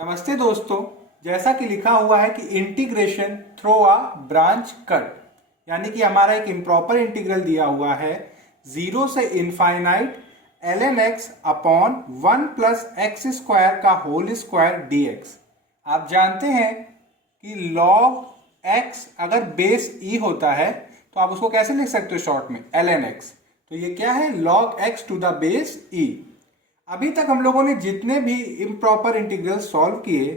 नमस्ते दोस्तों। जैसा कि लिखा हुआ है कि integration through a branch cut, यानी कि हमारा एक इम्प्रॉपर इंटीग्रल दिया हुआ है 0 से infinite ln x upon 1 plus x square का होल स्क्वायर dx। आप जानते हैं कि log x अगर बेस e होता है तो आप उसको कैसे लिख सकते हो शॉर्ट में ln x। तो ये क्या है, log x to the base e। अभी तक हम लोगों ने जितने भी इम्प्रॉपर इंटीग्रल सॉल्व किए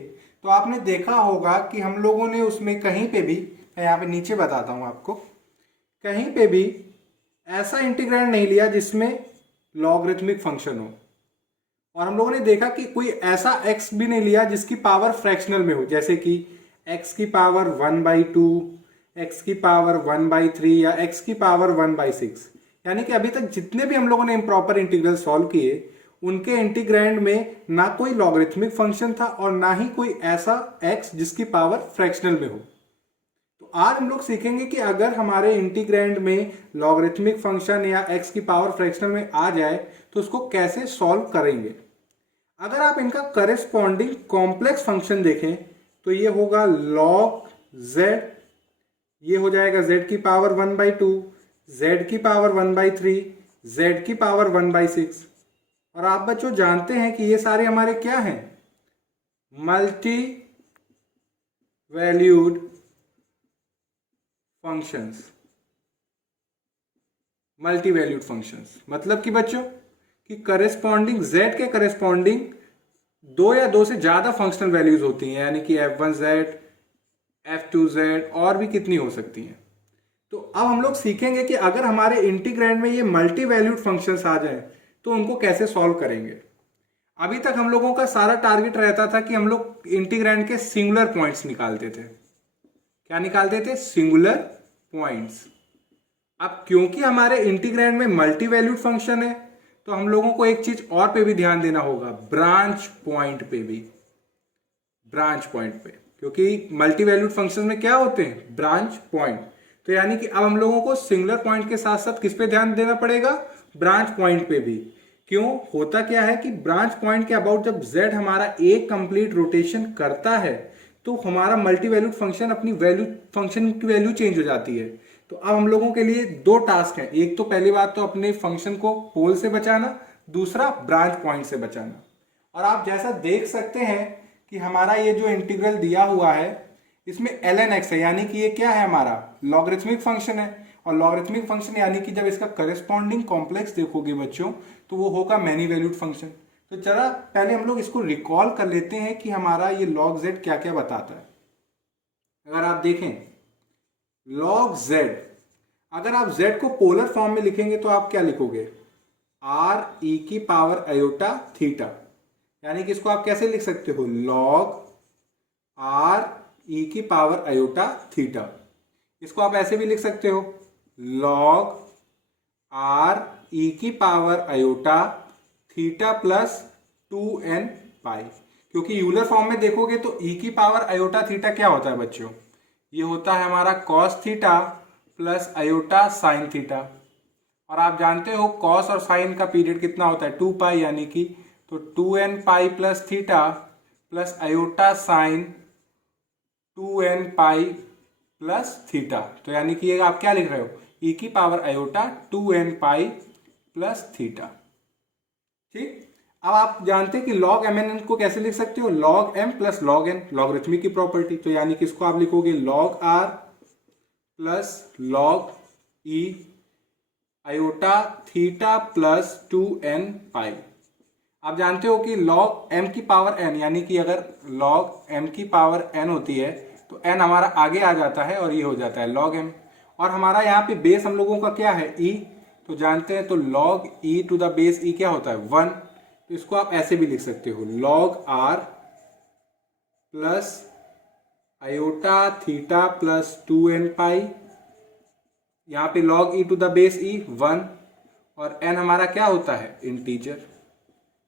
तो आपने देखा होगा कि हम लोगों ने उसमें कहीं पे भी, मैं यहाँ पे नीचे बताता हूँ आपको, कहीं पे भी ऐसा इंटीग्रैंड नहीं लिया जिसमें लॉगरिथमिक फंक्शन हो। और हम लोगों ने देखा कि कोई ऐसा x भी नहीं लिया जिसकी पावर फ्रैक्शनल में हो, जैसे कि x की पावर 1/2, x की पावर 1/3 या x की पावर 1/6। यानी कि अभी तक जितने भी हम लोगों ने इम्प्रॉपर इंटीग्रल सॉल्व किए उनके इंटीग्रैंड में ना कोई लॉगरिथमिक फंक्शन था और ना ही कोई ऐसा x जिसकी पावर फ्रैक्शनल में हो। तो आज हम लोग सीखेंगे कि अगर हमारे इंटीग्रैंड में लॉगरिथमिक फंक्शन या x की पावर फ्रैक्शनल में आ जाए तो उसको कैसे सॉल्व करेंगे। अगर आप इनका करेस्पॉन्डिंग कॉम्प्लेक्स फंक्शन देखें तो ये होगा log z, ये हो जाएगा z की पावर 1/2, z की पावर 1/3, z की पावर 1/6। और आप बच्चों जानते हैं कि ये सारे हमारे क्या हैं, multi valued functions. Multi valued functions मतलब कि बच्चों कि करेस्पॉन्डिंग z के करेस्पॉन्डिंग दो या दो से ज्यादा फंक्शनल वैल्यूज होती हैं, यानी कि f1z, f2z और भी कितनी हो सकती हैं। तो अब हम लोग सीखेंगे कि अगर हमारे इंटीग्रैंड में ये मल्टी वैल्यूड फंक्शंस आ जाए तो उनको कैसे सॉल्व करेंगे। अभी तक हम लोगों का सारा टारगेट रहता था कि हम लोग इंटीग्रैंड के सिंगुलर पॉइंट्स निकालते थे। क्या निकालते थे? Singular points. अब क्योंकि हमारे इंटीग्रैंड में मल्टी वैल्यूड फंक्शन है तो हम लोगों को एक चीज और पे भी ध्यान देना होगा, ब्रांच पॉइंट पे भी। ब्रांच पॉइंट पे, क्योंकि मल्टी वैल्यूड फंक्शन में क्या होते हैं? Branch point. तो यानी कि अब हम लोगों को सिंगुलर पॉइंट के साथ साथ किस पे ध्यान देना पड़ेगा? ब्रांच पॉइंट पे भी। क्यों? होता क्या है कि ब्रांच पॉइंट के अबाउट जब z हमारा एक कंप्लीट रोटेशन करता है तो हमारा मल्टी वैल्यूड फंक्शन अपनी वैल्यू, फंक्शन की वैल्यू चेंज हो जाती है। तो अब हम लोगों के लिए दो टास्क हैं, एक तो पहली बात तो अपने फंक्शन को पोल से बचाना, दूसरा ब्रांच पॉइंट से बचाना। और आप जैसा देख सकते हैं कि हमारा ये जो इंटीग्रल दिया हुआ है इसमें ln x है, यानी कि ये क्या है, हमारा लॉगरिथमिक फंक्शन है। और लॉगरिथमिक फंक्शन यानी कि जब इसका करेस्पॉन्डिंग कॉम्प्लेक्स देखोगे बच्चों तो वो होगा मैनी वैल्यूड फंक्शन। तो जरा पहले हम लोग इसको रिकॉल कर लेते हैं कि हमारा ये log z क्या क्या बताता है। अगर आप देखें log z, अगर आप z को पोलर फॉर्म में लिखेंगे तो आप क्या लिखोगे? r e की पावर आयोटा थीटा, यानी कि इसको आप कैसे लिख सकते हो? log r e की पावर आयोटा थीटा। इसको आप ऐसे भी लिख सकते हो log r e की power iota theta plus 2n पाई। क्योंकि यूलर फॉर्म में देखोगे तो e की पावर आयोटा थीटा क्या होता है बच्चों? ये होता है हमारा cos theta plus iota sine theta. और आप जानते हो cos और साइन का पीरियड कितना होता है? 2 पाई, यानी कि तो 2n pi plus theta plus iota sine 2n pi plus theta. तो यानी कि ये आप क्या लिख रहे हो? e की power iota 2n pi plus theta. ठीक। अब आप जानते हैं कि log mn को कैसे लिख सकते हो? log m plus log n, logarithmic की प्रॉपर्टी। तो यानी कि इसको आप लिखोगे log r plus log e iota theta plus 2n पाई। आप जानते हो कि log m की पावर n, यानी कि अगर log m की पावर n होती है तो n हमारा आगे आ जाता है और ये हो जाता है log m। और हमारा यहाँ पे बेस हम लोगों का क्या है? e। तो जानते हैं तो log e to the base e क्या होता है? 1। तो इसको आप ऐसे भी लिख सकते हो log r plus iota theta plus 2n pi. यहाँ पे log e to the base e 1 और n हमारा क्या होता है? इंटीजर।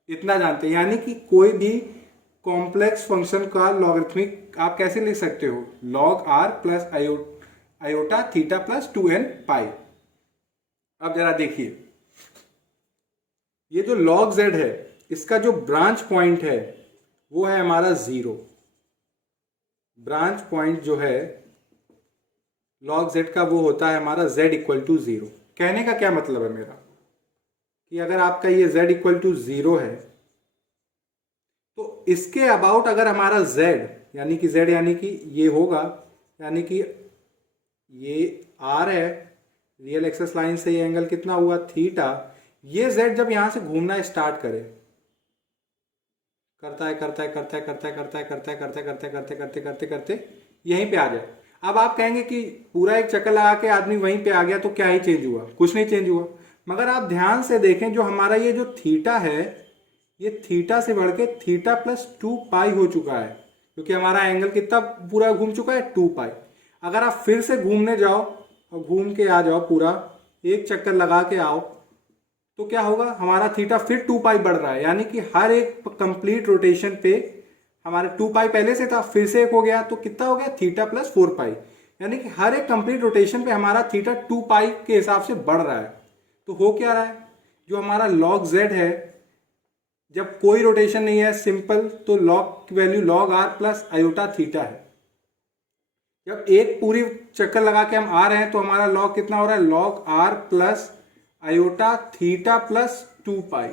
इतना जानते हैं। यानी कि कोई भी कॉम्प्लेक्स फंक्शन का लॉगरिथमिक आप कैसे लिख सकते हो? log r plus iota theta plus 2n पाई। अब जरा देखिए, ये जो log z है इसका जो ब्रांच पॉइंट है वो है हमारा 0। ब्रांच पॉइंट जो है log z का वो होता है हमारा z इक्वल टू 0। कहने का क्या मतलब है मेरा कि अगर आपका ये z इक्वल टू 0 है तो इसके अबाउट अगर हमारा z यानी कि z यानी कि ये होगा, यानी कि ये r है, रियल एक्सेस लाइन से ये एंगल कितना हुआ थीटा। ये z जब यहां से घूमना स्टार्ट करे, करता है करता है करता है करता है करता है करता है करते करते करते करते करते करते यहीं पे आ जाए। अब आप कहेंगे कि पूरा एक चक्कर लगा के आदमी वहीं पे आ गया तो क्या ही चेंज हुआ, कुछ नहीं चेंज हुआ। मगर आप ध्यान से देखें जो हमारा ये जो थीटा है ये थीटा से बढ़ के थीटा प्लस 2 पाई हो चुका है, क्योंकि हमारा एंगल कितना पूरा घूम चुका है 2 पाई। अगर आप फिर से घूमने जाओ और घूम के आ जाओ, पूरा एक चक्कर लगा के आओ, तो क्या होगा, हमारा थीटा फिर 2 पाई बढ़ रहा है। यानी कि हर एक कंप्लीट रोटेशन पे हमारे 2 पाई पहले से था, फिर से एक हो गया तो कितना हो गया थीटा प्लस 4 पाई। यानी कि हर एक कंप्लीट रोटेशन पे हमारा थीटा 2 पाई के हिसाब से बढ़ रहा है। तो हो क्या रहा है, जो हमारा log z है, जब कोई रोटेशन नहीं है सिंपल, तो log की value log r plus iota theta है। जब एक पूरी चक्कर लगा के हम आ रहे हैं तो हमारा log कितना हो रहा है, log r plus iota theta plus 2 पाई।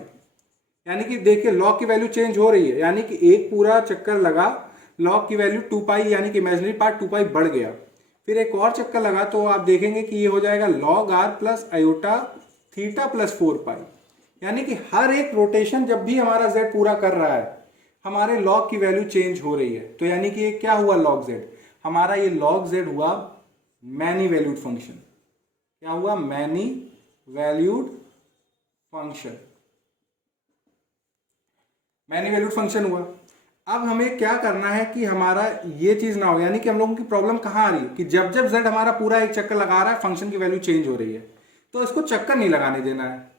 यानी कि देखिए log की वैल्यू चेंज हो रही है, यानी कि एक पूरा चक्कर लगा log की वैल्यू 2 पाई, यानी कि इमेजिनरी पार्ट 2 पाई बढ़ गया। फिर एक और चक्कर लगा तो आप देखेंगे कि ये हो जाएगा log r plus iota theta plus 4 पाई। यानी कि हर एक रोटेशन जब भी हमारा z पूरा कर रहा है हमारे log की वैल्यू चेंज हो रही है। तो यानी कि ये क्या हुआ log z, हमारा ये log z हुआ मैनी वैल्यूड फंक्शन। क्या हुआ, many valued function, many valued function हुआ। अब हमें क्या करना है कि हमारा ये चीज ना हो, यानी कि हम लोगों की प्रॉब्लम कहां आ रही है कि जब जब z हमारा पूरा एक चक्कर लगा रहा है फंक्शन की वैल्यू चेंज हो रही है, तो इसको चक्कर नहीं लगाने देना है।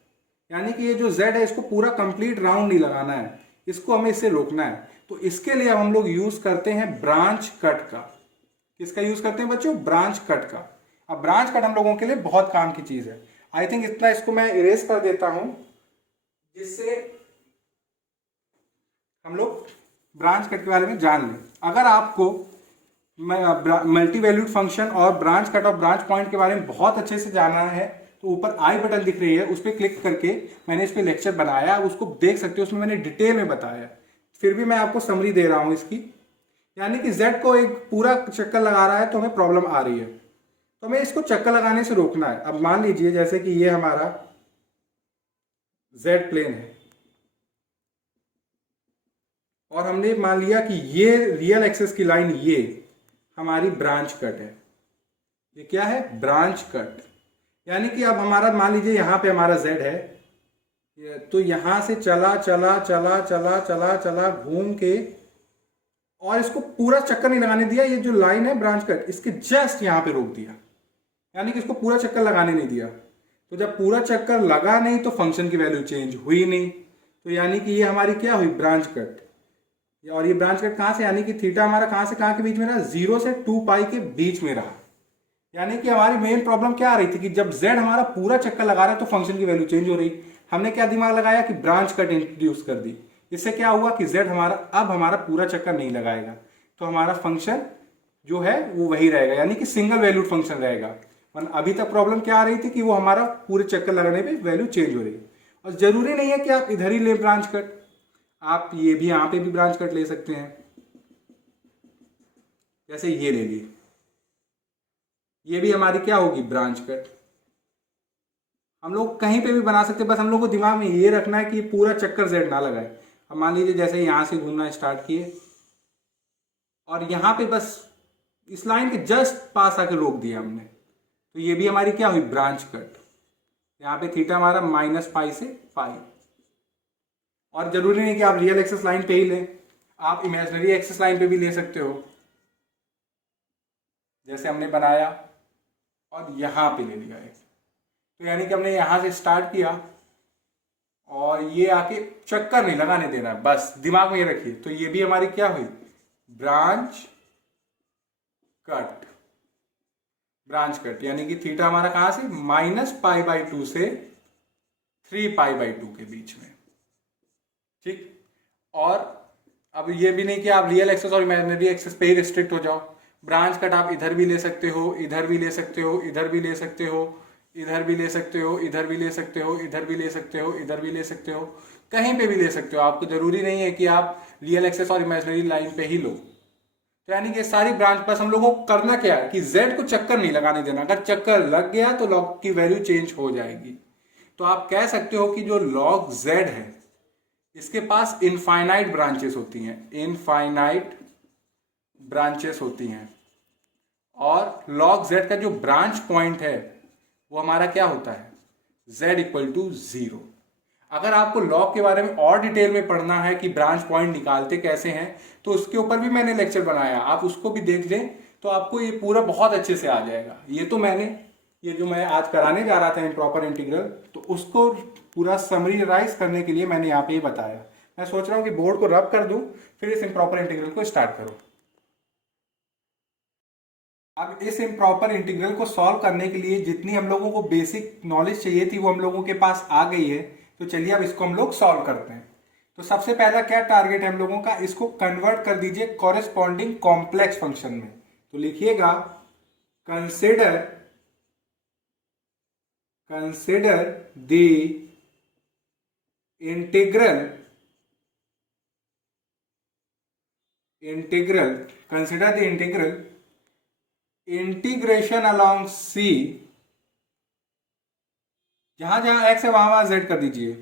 यानी कि ये जो z है इसको पूरा कंप्लीट राउंड नहीं लगाना है, इसको हमें इससे रोकना है। तो इसके लिए हम लोग यूज करते हैं ब्रांच कट का। किसका यूज करते हैं बच्चों, ब्रांच कट का। अब ब्रांच कट हम लोगों के लिए बहुत काम की चीज है। आई थिंक इतना इसको मैं इरेज कर देता हूं जिससे हम लोग ब्रांच कट के बारे में जान लें। अगर आपको मल्टी वैल्यूड फंक्शन और ब्रांच कट और ब्रांच पॉइंट के बारे में बहुत अच्छे से जानना है तो ऊपर आई बटन दिख रही है, उस पर क्लिक करके मैंने इस पर लेक्चर बनाया, उसको देख सकते हो, उसमें मैंने डिटेल में बताया। फिर भी मैं आपको समरी दे रहा हूं इसकी। यानी कि z को एक पूरा चक्कर लगा रहा है तो हमें प्रॉब्लम आ रही है, तो हमें इसको चक्कर लगाने से रोकना है। अब मान लीजिए जैसे कि ये हमारा z प्लेन है और हमने मान लिया कि ये रियल एक्सेस की लाइन ये हमारी ब्रांच कट है। ये क्या है, ब्रांच कट। यानी कि अब हमारा मान लीजिए यहां पे हमारा z है, तो यहां से चला चला चला चला चला चला घूम के, और इसको पूरा चक्कर नहीं लगाने दिया। ये जो लाइन है ब्रांच कट, इसके जस्ट यहां पे रोक दिया, यानी कि इसको पूरा चक्कर लगाने नहीं दिया। तो जब पूरा चक्कर लगा नहीं तो फंक्शन की वैल्यू चेंज हुई नहीं। तो यानी कि ये हमारी क्या हुई, ब्रांच कट। और ये ब्रांच कट कहां से, यानी कि थीटा हमारा कहां से कहां के बीच में रहा, 0 से 2 पाई के बीच में रहा। यानी कि हमारी मेन प्रॉब्लम क्या आ रही थी कि जब z हमारा पूरा चक्कर लगा रहा है तो फंक्शन की वैल्यू चेंज हो रही। हमने क्या दिमाग लगाया कि ब्रांच कट इंट्रोड्यूस कर दी। इससे क्या हुआ कि z हमारा अब हमारा पूरा चक्कर नहीं लगाएगा, तो हमारा फंक्शन जो है वो वही रहेगा, यानी कि सिंगल वैल्यूड फंक्शन रहेगा। अभी तक प्रॉब्लम क्या आ रही थी कि वो हमारा पूरे चक्कर लगाने पे वैल्यू चेंज हो रही है। और जरूरी नहीं है कि आप इधर ही ले ब्रांच कट, आप ये भी यहां पे भी ब्रांच कट ले सकते हैं। जैसे ये ले ली, ये भी हमारी क्या होगी, ब्रांच कट। हम लोग कहीं पे भी बना सकते हैं, बस हम लोग को दिमाग में ये रखना है कि पूरा चक्कर z ना लगाए। अब मान लीजिए जैसे यहां से घूमना स्टार्ट किए और यहां पे बस इस लाइन के जस्ट पास आके रोक दिया हमने, तो ये भी हमारी क्या हुई, ब्रांच कट। यहाँ पे थीटा हमारा माइनस पाई से पाई। और जरूरी नहीं कि आप रियल एक्सेस लाइन पे ही लें, आप इमेजिनरी एक्सेस लाइन पे भी ले सकते हो। जैसे हमने बनाया और यहां पे ले लिया एक, तो यानी कि हमने यहां से स्टार्ट किया और ये आके चक्कर नहीं लगाने देना, बस दिमाग में ये रखिए। तो ये भी हमारी क्या हुई, ब्रांच कट। ब्रांच कट यानी कि थीटा हमारा कहां से, माइनस पाई बाई 2 से 3 पाई बाई 2 के बीच में, ठीक। और अब ये भी नहीं कि आप रियल एक्सेस और इमेजिनरी एक्सेस पे ही रिस्ट्रिक्ट हो जाओ, ब्रांच कट आप इधर भी ले सकते हो, इधर भी ले सकते हो, इधर भी ले सकते हो, इधर भी ले सकते हो, इधर भी ले सकते हो, इधर भी ले सकते हो, इधर भी ले सकते हो, कहीं पे भी ले सकते हो। आपको जरूरी नहीं है कि आप रियल एक्सेस और इमेजिनरी लाइन पे ही लो। तो यानी कि सारी ब्रांच बस हम लोगों को करना क्या है कि z को चक्कर नहीं लगाने देना, अगर चक्कर लग गया तो log की वैल्यू चेंज हो जाएगी। तो आप कह सकते हो कि जो log z है इसके पास इनफाइनाइट ब्रांचेस होती हैं, इनफाइनाइट ब्रांचेस होती हैं, और log z का जो ब्रांच पॉइंट है वो हमारा क्या होता है, z इक्वल टू 0। अगर आपको लॉग के बारे में और डिटेल में पढ़ना है कि ब्रांच पॉइंट निकालते कैसे हैं तो उसके ऊपर भी मैंने लेक्चर बनाया, आप उसको भी देख लें तो आपको ये पूरा बहुत अच्छे से आ जाएगा। ये तो मैंने ये जो मैं आज कराने जा रहा था इम्प्रॉपर इंटीग्रल, तो उसको पूरा समरीराइज करने के लिए मैंने यहाँ पे ही बताया। मैं सोच रहा हूँ कि बोर्ड को रब कर दूं फिर इस इम्प्रॉपर इंटीग्रल को स्टार्ट करूँ। अब इस इम्प्रॉपर इंटीग्रल को सॉल्व करने के लिए जितनी हम लोगों को बेसिक नॉलेज चाहिए थी वो हम लोगों के पास आ गई है। तो चलिए अब इसको हम लोग सॉल्व करते हैं। तो सबसे पहला क्या टारगेट है हम लोगों का, इसको कन्वर्ट कर दीजिए कॉरेस्पॉन्डिंग कॉम्प्लेक्स फंक्शन में। तो लिखिएगा कंसिडर द इंटीग्रेशन अलॉन्ग सी, जहां जहां एक्स है वहां वहां जेड कर दीजिए,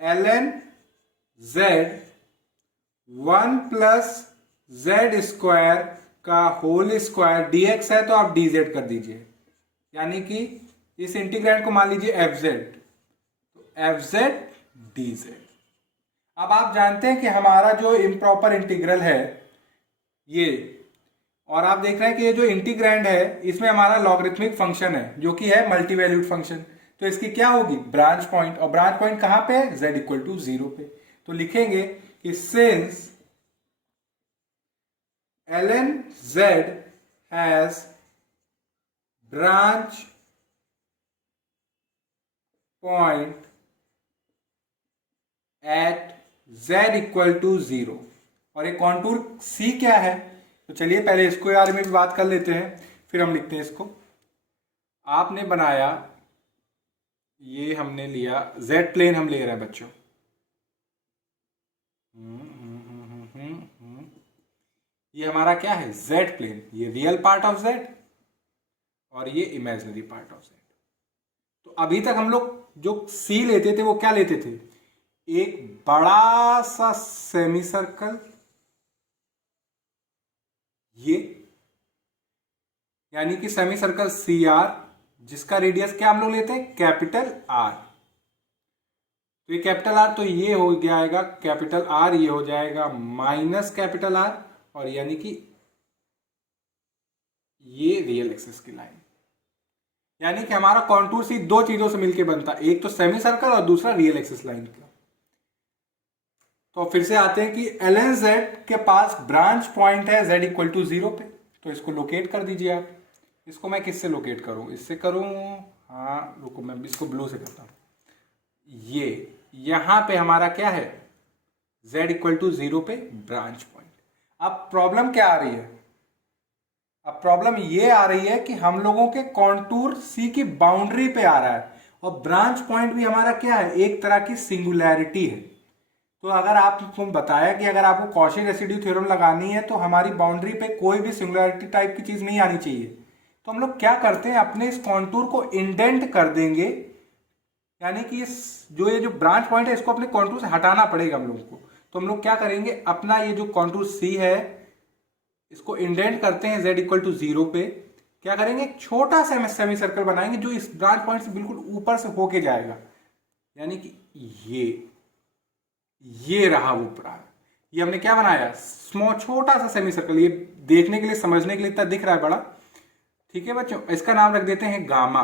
ln z 1 plus Z square का होल स्क्वायर dx है तो आप dz कर दीजिए, यानी कि इस इंटीग्रैंड को मान लीजिए fz, तो fz dz। अब आप जानते हैं कि हमारा जो इम्प्रॉपर इंटीग्रल है ये, और आप देख रहे हैं कि ये जो इंटीग्रैंड है इसमें हमारा लॉगरिथमिक फंक्शन है जो कि है मल्टी वैल्यूड फंक्शन। तो इसकी क्या होगी, ब्रांच पॉइंट, और ब्रांच पॉइंट कहां पे है, z इक्वल टू 0 पे। तो लिखेंगे कि since ln z has branch point at z equal to 0, और ये कॉन्टूर c क्या है, तो चलिए पहले इसको यार में भी बात कर लेते हैं फिर हम लिखते हैं इसको। आपने बनाया, ये हमने लिया z प्लेन हम ले रहे हैं बच्चों, ये हमारा क्या है z प्लेन, ये रियल पार्ट ऑफ z और ये इमेजिनरी पार्ट ऑफ z। तो अभी तक हम लोग जो c लेते थे वो क्या लेते थे, एक बड़ा सा सेमी सर्कल, ये यानी कि सेमी सर्कल सी आर जिसका रेडियस क्या हम लोग लेते हैं, कैपिटल आर। तो ये कैपिटल आर, तो ये हो जाएगा कैपिटल आर, ये हो जाएगा माइनस कैपिटल आर, और यानी कि ये रियल एक्सिस की लाइन, यानी कि हमारा कॉन्टूर सी दो चीजों से मिलकर बनता है, एक तो सेमी सर्कल और दूसरा रियल एक्सिस लाइन का। तो फिर से आते हैं कि ln z के पास ब्रांच पॉइंट है z इक्वल टू 0 पे, तो इसको लोकेट कर दीजिए आप। इसको मैं किससे लोकेट करूं, इससे करूं, हाँ रुको मैं इसको ब्लू से करता हूं। ये यहां पे हमारा क्या है, z इक्वल टू 0 पे ब्रांच पॉइंट। अब प्रॉब्लम क्या आ रही है, अब प्रॉब्लम ये आ रही है कि हम लोगों के कॉन्टूर सी की बाउंड्री पे आ रहा है, और ब्रांच पॉइंट भी हमारा क्या है, एक तरह की सिंगुलैरिटी है। तो अगर आपको बताया कि अगर आपको कॉची रेसिड्यू थ्योरम लगानी है तो हमारी बाउंड्री पे कोई भी सिंगुलैरिटी टाइप की चीज नहीं आनी चाहिए। तो हम लोग क्या करते हैं, अपने इस कॉन्टूर को इंडेंट कर देंगे, यानी कि इस ये जो ब्रांच पॉइंट है इसको अपने कॉन्टूर से हटाना पड़ेगा हम लोगों को। तो हम लोग क्या करेंगे, अपना ये जो कॉन्टूर सी है इसको इंडेंट करते हैं z इक्वल टू 0 पे, क्या करेंगे, एक छोटा सा सेमी सर्कल बनाएंगे जो इस ब्रांच पॉइंट से बिल्कुल ऊपर से होके जाएगा, यानी कि ये रहा वो प्रार, ये हमने क्या बनाया, स्मॉल छोटा सा सेमी सर्कल। ये देखने के लिए समझने के लिए इतना दिख रहा है बड़ा, ठीक है बच्चों। इसका नाम रख देते हैं गामा,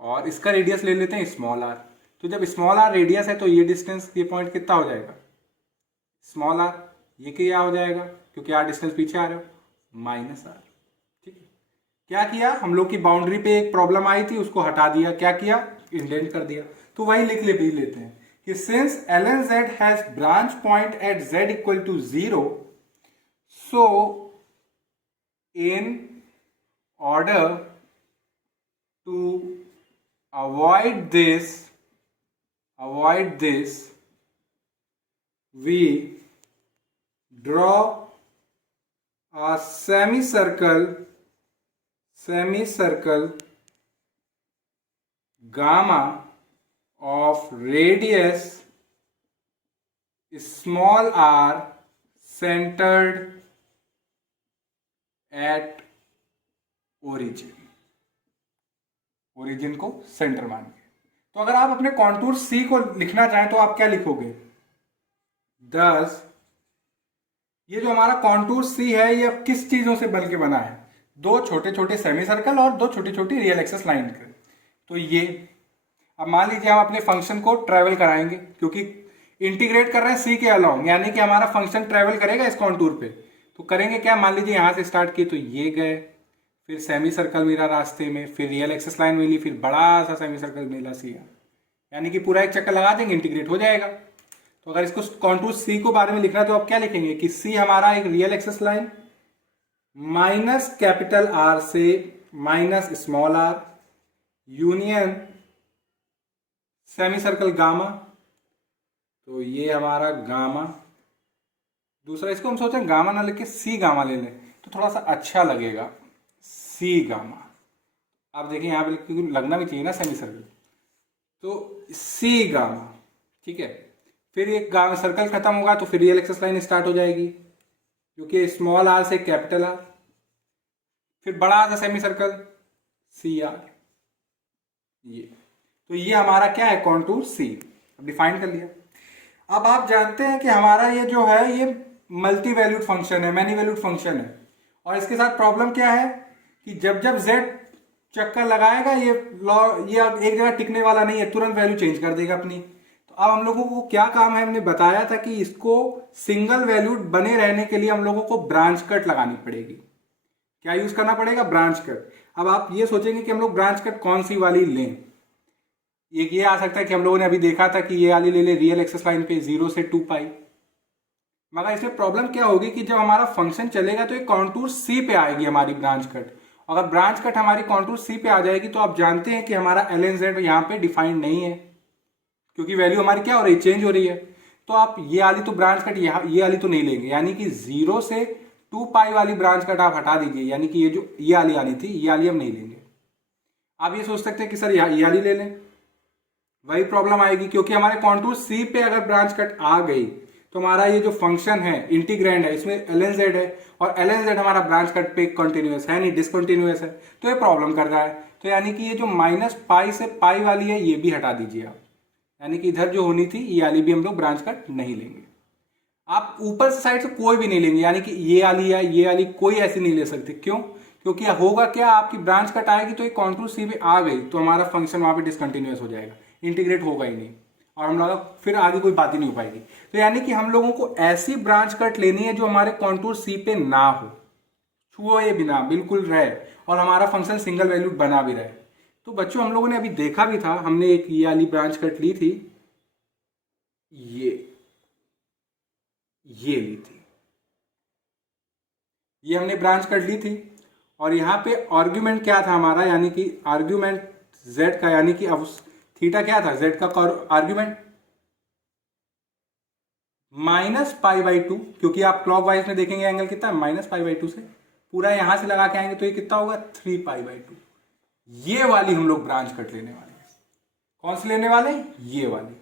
और इसका रेडियस ले लेते हैं स्मॉल आर। तो जब स्मॉल आर रेडियस है तो ये डिस्टेंस, ये पॉइंट कितना हो जाएगा, स्मॉल आर, ये क्या हो जाएगा, क्योंकि आर डिस्टेंस पीछे आ रहे हो, माइनस आर। ठीक है, क्या किया हम लोग की बाउंड्री पे एक प्रॉब्लम आई थी उसको हटा दिया, क्या किया, इंडेंट कर दिया। तो वही लिख लेते हैं कि since ln z has branch point at z equal to 0, so in order to avoid this, we draw a semicircle gamma of radius small r centered at origin को सेंटर मान के। तो अगर आप अपने कॉन्टूर सी को लिखना चाहें तो आप क्या लिखोगे? दस ये जो हमारा कॉन्टूर सी है ये अब किस चीजों से बन के बना है? दो छोटे छोटे सेमी सर्कल और दो छोटी छोटी रियल एक्सिस लाइन के। तो ये अब मान लीजिए हम अपने फंक्शन को ट्रेवल कराएंगे, क्योंकि इंटीग्रेट कर रहे हैं सी के अलोंग, यानी कि हमारा फंक्शन ट्रेवल करेगा इस कॉन्टूर पे। तो करेंगे क्या? मान लीजिए यहां से स्टार्ट किए तो ये गए, फिर सेमी सर्कल मिला रास्ते में, फिर रियल एक्सिस लाइन मिली, फिर बड़ा सा सेमी सर्कल मिला सी, यानी कि पूरा एक चक्कर लगा देंगे, इंटीग्रेट हो जाएगा। तो अगर इसको कॉन्टूर सी को बारे में लिखना है तो आप क्या लिखेंगे कि सी हमारा एक real axis line minus capital R से minus small R union semi circle gamma. तो ये हमारा गामा। दूसरा इसको हम सोचें गामा ना लिख के सी गामा ले लें तो थोड़ा सा अच्छा लगेगा, सी गामा। आप देखिए यहाँ पे लगना भी चाहिए ना सेमी सर्कल, तो सी गामा, ठीक है। फिर एक गामा सर्कल खत्म होगा तो फिर रियल एक्सिस लाइन स्टार्ट हो जाएगी, क्योंकि स्मॉल आर से कैपिटल आर, फिर बड़ा सा सेमी सर्कल सी आर। ये तो ये हमारा क्या है? कॉन्टूर सी। अब डिफाइन कर लिया। अब आप जानते हैं कि हमारा ये जो है ये मल्टी वैल्यूड फंक्शन है, मैनी वैल्यूड फंक्शन है, और इसके साथ प्रॉब्लम क्या है कि जब जब z चक्कर लगाएगा ये एक जगह टिकने वाला नहीं है, तुरंत वैल्यू चेंज कर देगा अपनी। तो अब हम लोगों को क्या काम है? हमने बताया था कि इसको सिंगल वैल्यूड बने रहने के लिए हम लोगों को ब्रांच कट लगानी पड़ेगी। क्या यूज करना पड़ेगा? Branch cut. अब आप ये सोचेंगे कि हम लोग ब्रांच कट कौन सी वाली लें। एक ये आ सकता है कि हम लोगों ने अभी देखा था कि ये वाली ले ले रियल एक्सिस लाइन पे 0 से 2 पाई। मगर इसमें प्रॉब्लम क्या होगी कि जब हमारा फंक्शन चलेगा तो ये कॉन्टूर सी पे आएगी हमारी ब्रांच कट। अगर ब्रांच कट हमारी कॉन्टूर सी पे आ जाएगी तो आप जानते हैं कि हमारा एल एन जेड यहाँ पे डिफाइंड नहीं है, क्योंकि वैल्यू हमारी क्या हो रही है? चेंज हो रही है। तो आप ये वाली तो ब्रांच कट ये वाली तो नहीं लेंगे, यानी कि 0 से 2 पाई वाली ब्रांच कट आप हटा दीजिए, यानी कि ये जो ये वाली आनी थी ये वाली हम नहीं लेंगे। आप ये सोच सकते हैं कि सर ये वाली ले लें, वही प्रॉब्लम आएगी, क्योंकि हमारे कॉन्टूर सी पे अगर ब्रांच कट आ गई तो हमारा ये जो फंक्शन है इंटीग्रैंड है, इसमें एल एन जेड है, और एल एन जेड हमारा ब्रांच कट पे कंटिन्यूअस है नहीं, डिसकंटिन्यूअस है, तो ये प्रॉब्लम कर रहा है। तो यानी कि ये जो माइनस पाई से पाई वाली है ये भी हटा दीजिए आप, यानी कि इधर जो होनी थी ये वाली भी हम लोग ब्रांच कट नहीं लेंगे। आप ऊपर से साइड से कोई भी नहीं लेंगे, यानी कि ये वाली या ये वाली कोई ऐसी नहीं ले सकते। क्यों? क्योंकि होगा क्या, आपकी ब्रांच कट आएगी तो ये कॉन्टूर सी पे आ गई तो हमारा फंक्शन वहां पे डिसकंटिन्यूअस हो जाएगा, इंटीग्रेट होगा ही नहीं, और हम लोग फिर आगे कोई बात ही नहीं हो पाएगी। तो यानी कि हम लोगों को ऐसी ब्रांच कट लेनी है जो हमारे कॉन्टूर सी पे ना हो, छुए बिना बिल्कुल रहे, और हमारा फंक्शन सिंगल वैल्यू बना भी रहे। तो बच्चों हम लोगों ने अभी देखा भी था, हमने एक ये वाली ब्रांच कट ली थी, ये ली थी, ये हमने ब्रांच कट ली थी। और यहाँ पे आर्ग्यूमेंट क्या था हमारा, यानी कि आर्ग्यूमेंट z का, यानी कि अब थीटा क्या था? z का आर्ग्यूमेंट माइनस पाई बाई 2, क्योंकि आप क्लॉक वाइज में देखेंगे एंगल कितना है, माइनस पाई बाई 2 से पूरा यहां से लगा के आएंगे तो ये कितना होगा? 3 पाई बाई 2। ये वाली हम लोग ब्रांच कट लेने वाले हैं। कौन सी लेने वाले? ये वाली।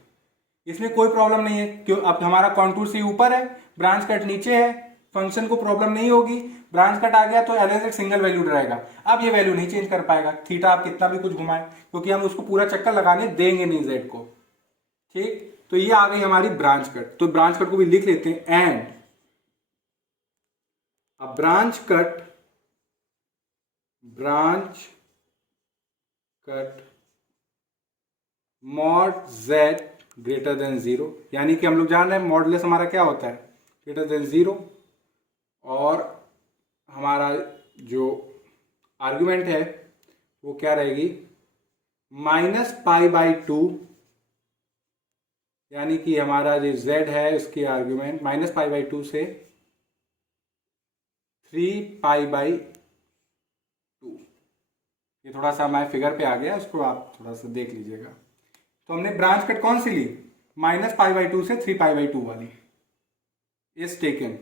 इसमें कोई प्रॉब्लम नहीं है, क्यों? अब हमारा कॉन्टूर सी ऊपर है, ब्रांच कट नीचे है, फंक्शन को प्रॉब्लम नहीं होगी। ब्रांच कट आ गया तो L N Z single valued रहेगा। अब ये वैल्यू नहीं चेंज कर पाएगा, थीटा आप कितना भी कुछ घुमाए, क्योंकि हम उसको पूरा चक्कर लगाने देंगे नहीं जेड को, ठीक। तो ये आ गई हमारी ब्रांच कट। तो ब्रांच कट को भी लिख लेते हैं, and a branch cut mod z greater than 0, यानी कि हम लोग जान रहे हैं मॉडुलस हमारा क्या होता है? ग्रेटर देन 0, और हमारा जो आर्गुमेंट है वो क्या रहेगी? माइनस पाई बाई 2 यानी कि हमारा जो z है उसकी आर्ग्यूमेंट -π/2 से 3π/2। ये थोड़ा सा हमारे फिगर पे आ गया, उसको आप थोड़ा सा देख लीजिएगा। तो हमने ब्रांच कट कौन सी ली? -π/2 से 3π/2 वाली। इज टेकन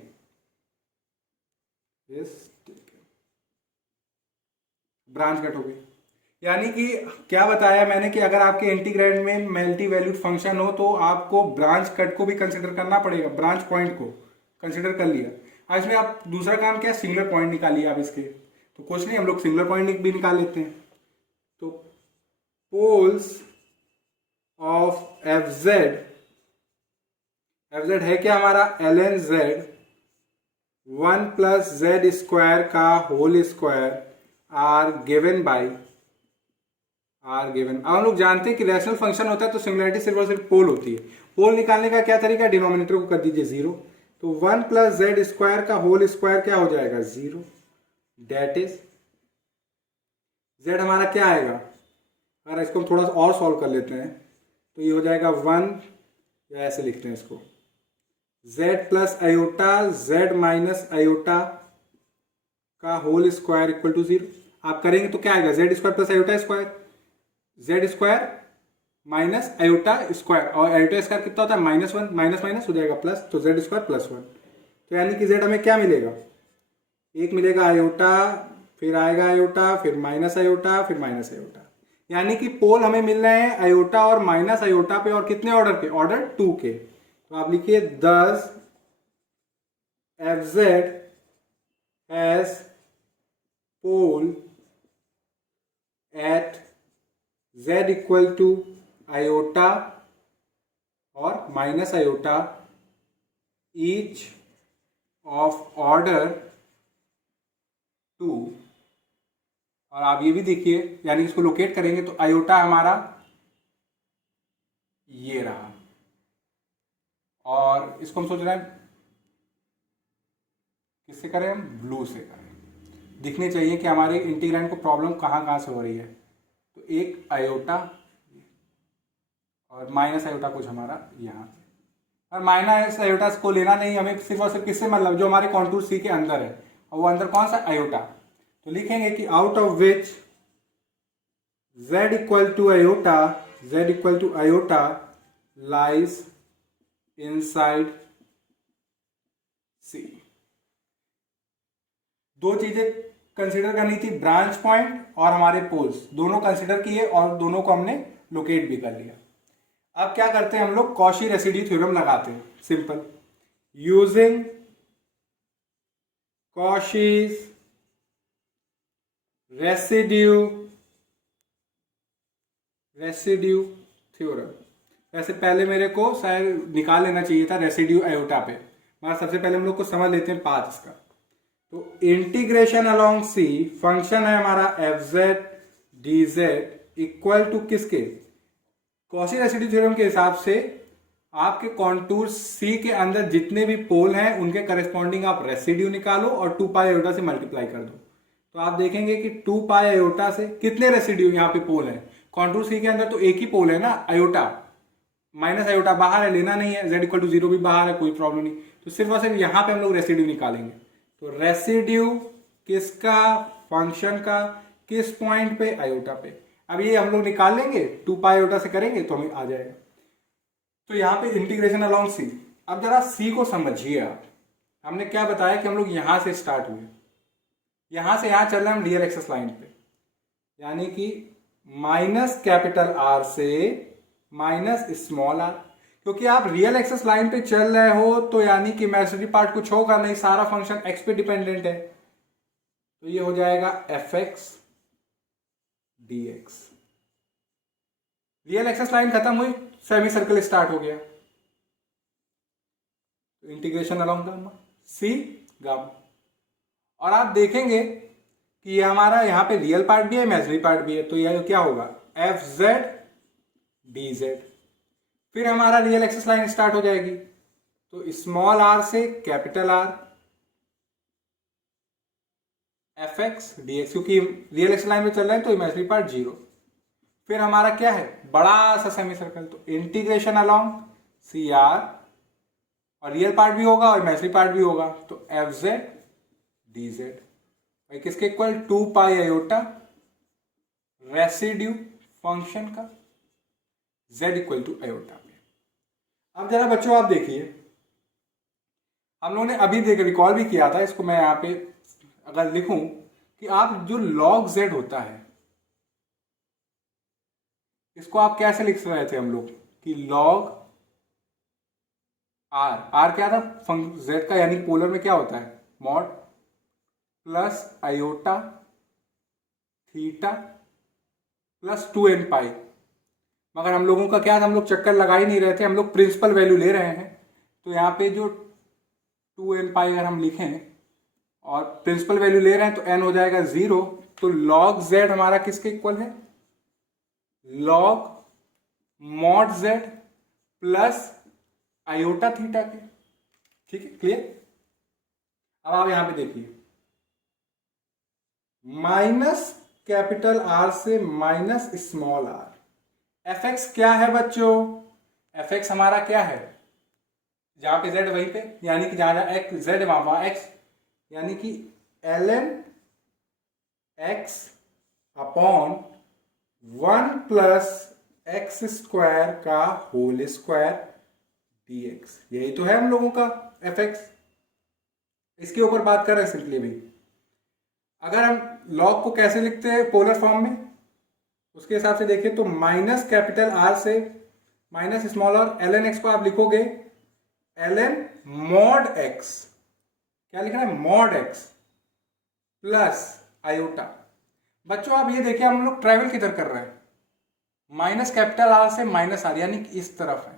ब्रांच कट हो गई। यानी कि क्या बताया मैंने कि अगर आपके इंटीग्रैंड में मल्टी वैल्यूड फंक्शन हो तो आपको ब्रांच कट को भी कंसिडर करना पड़ेगा, ब्रांच पॉइंट को कंसिडर कर लिया। अब इसमें आप दूसरा काम क्या, सिंगुलर पॉइंट निकालिए आप इसके। तो कुछ नहीं, हम लोग सिंगुलर पॉइंट भी निकाल लेते हैं। तो पोल्स ऑफ एफ जेड है क्या हमारा ln z 1 + z² का whole square are given by are given. अब हम लोग जानते हैं कि रैशनल फंक्शन होता है तो सिंगुलैरिटी सिर्फ और सिर्फ पोल होती है। पोल निकालने का क्या तरीका, डिनोमिनेटर को कर दीजिए 0। तो 1 + z² का होल स्क्वायर क्या हो जाएगा, 0। डेट इज z हमारा क्या आएगा, अगर इसको हम थोड़ा सा और सॉल्व कर लेते हैं तो ये हो जाएगा 1, या ऐसे लिखते हैं इसको, z + आयोटा z - आयोटा का होल स्क्वायर इक्वल टू 0। आप करेंगे तो क्या आएगा, z² + iota square, z² - iota square, और आयोटा स्क्वायर कितना होता है, -1, माइनस माइनस हो जाएगा प्लस, तो z² + 1। तो यानी कि z हमें क्या मिलेगा, एक मिलेगा आयोटा, फिर आएगा आयोटा, फिर माइनस आयोटा, फिर माइनस आयोटा। यानी कि पोल हमें मिल रहे हैं आयोटा और माइनस आयोटा पे, और कितने ऑर्डर पे, ऑर्डर 2 के। तो आप लिखिए 10 fz has pole at z equal to iota और minus iota each of order 2। और आप ये भी देखिए, यानी इसको लोकेट करेंगे तो आयोटा हमारा ये रहा, और इसको हम सोच रहे हैं किससे करें, हम ब्लू से करें। दिखने चाहिए कि हमारे इंटीग्रैंड को प्रॉब्लम कहाँ कहाँ से हो रही है। तो एक आयोटा और माइनस आयोटा कुछ हमारा यहाँ से, और माइनस आयोटा को लेना नहीं हमें, सिर्फ और सिर्फ किससे मतलब, जो हमारे कॉन्टूर सी के अंदर है, और वो अंदर कौन सा, आयोटा। तो लिखेंगे कि out of which z equal to iota lies inside C. दो चीजें कंसीडर करनी थी, ब्रांच पॉइंट और हमारे पोल्स, दोनों कंसीडर किए और दोनों को हमने लोकेट भी कर लिया। अब क्या करते हैं हम लोग, कॉशी रेसिड्यू थ्योरम लगाते हैं। Simple, using Cauchy's residue theorem. वैसे पहले मेरे को शायद निकाल लेना चाहिए था रेसिड्यू आयोटा पे, मगर सबसे पहले हम लोग को समझ लेते हैं पाथ इसका। तो इंटीग्रेशन अलोंग सी, फंक्शन है हमारा F Z D Z equal to किसके, कॉशी रेसिड्यू थ्योरम के हिसाब से आपके कॉन्टूर सी के अंदर जितने भी पोल हैं उनके करस्पॉन्डिंग आप रेसिड्यू निकालो और 2π आयोटा से मल्टीप्लाई कर दो। तो आप देखेंगे कि 2π आयोटा से कितने रेसिड्यू यहाँ पे पोल है, कॉन्टूर सी के अंदर तो एक ही पोल है ना, आयोटा, माइनस आयोटा बाहर है, लेना नहीं है, z इक्वल टू 0 भी बाहर है, कोई प्रॉब्लम नहीं। तो सिर्फ और सिर्फ यहाँ पे हम लोग रेसिड्यू निकालेंगे। तो रेसिड्यू किसका, फंक्शन का, किस पॉइंट पे, आयोटा पे। अब ये हम लोग निकाल लेंगे, 2π आयोटा से करेंगे तो हमें आ जाएगा। तो यहाँ पे इंटीग्रेशन अलोंग सी। अब जरा सी को समझिए आप, हमने क्या बताया कि हम लोग यहां से स्टार्ट हुए, यहां से यहां चल रहे हम रियल एक्सेस लाइन पे, यानी कि माइनस कैपिटल आर से माइनस स्मॉल आर। क्योंकि आप रियल एक्सेस लाइन पे चल रहे हो तो यानी कि इमेजिनरी पार्ट कुछ होगा नहीं, सारा फंक्शन एक्स पे डिपेंडेंट है। तो ये हो जाएगा F x D x. Real access line खत्म हुई, सेमी सर्कल स्टार्ट हो गया, तो इंटीग्रेशन अलोंग गामा सी गामा। और आप देखेंगे कि ये हमारा यहाँ पे रियल पार्ट भी है, इमेजिनरी पार्ट भी है, तो यह क्या होगा, एफ जेड डी जेड। फिर हमारा रियल एक्सेस लाइन स्टार्ट हो जाएगी, तो स्मॉल आर से capital R F x D x, क्योंकि रियल एक्सेस लाइन में चल रहे हैं तो इमेजिनरी पार्ट 0। फिर हमारा क्या है, बड़ा सा सेमी सर्कल, तो इंटीग्रेशन अलोंग सी आर, और रियल पार्ट भी होगा और इमेजिनरी पार्ट भी होगा, तो एफ जेड डी जेड भाई किसके equal, 2 pi iota residue function का z इक्वल टू आयोटा पे। अब जरा बच्चों आप देखिए, हम लोगों ने अभी देख रिकॉल भी किया था इसको, मैं यहाँ पे अगर लिखूं कि आप जो log z होता है इसको आप कैसे लिख रहे थे हम लोग कि log r क्या था z का, यानी पोलर में क्या होता है mod plus iota theta plus 2n पाई। मगर हम लोगों का क्या था, हम लोग चक्कर लगा ही नहीं रहे थे, हम लोग प्रिंसिपल वैल्यू ले रहे हैं। तो यहाँ पे जो 2n पाई अगर हम लिखें और प्रिंसिपल वैल्यू ले रहे हैं तो n हो जाएगा 0, तो log z हमारा किसके इक्वल है, log mod z plus iota theta के। ठीक है, क्लियर। अब आप यहां पे देखिए, माइनस कैपिटल R से minus small r, F x क्या है बच्चों, एफ एक्स हमारा क्या है, जहां पे z वहीं पे, यानी कि जहां जहां x z वहां x, यानी कि ln x upon 1 plus x square का होल स्क्वायर dx। यही तो है हम लोगों का एफ एक्स, इसके ऊपर बात कर रहे हैं सिंपली भाई। अगर हम लॉग को कैसे लिखते हैं पोलर फॉर्म में, उसके हिसाब से देखिए तो माइनस कैपिटल R से minus small r, ln x को आप लिखोगे ln मॉड x, क्या लिखना है मॉड x प्लस आयोटा। बच्चों आप ये देखिए हम लोग ट्रैवल किधर कर रहे हैं, माइनस कैपिटल R से माइनस r, यानी कि इस तरफ है।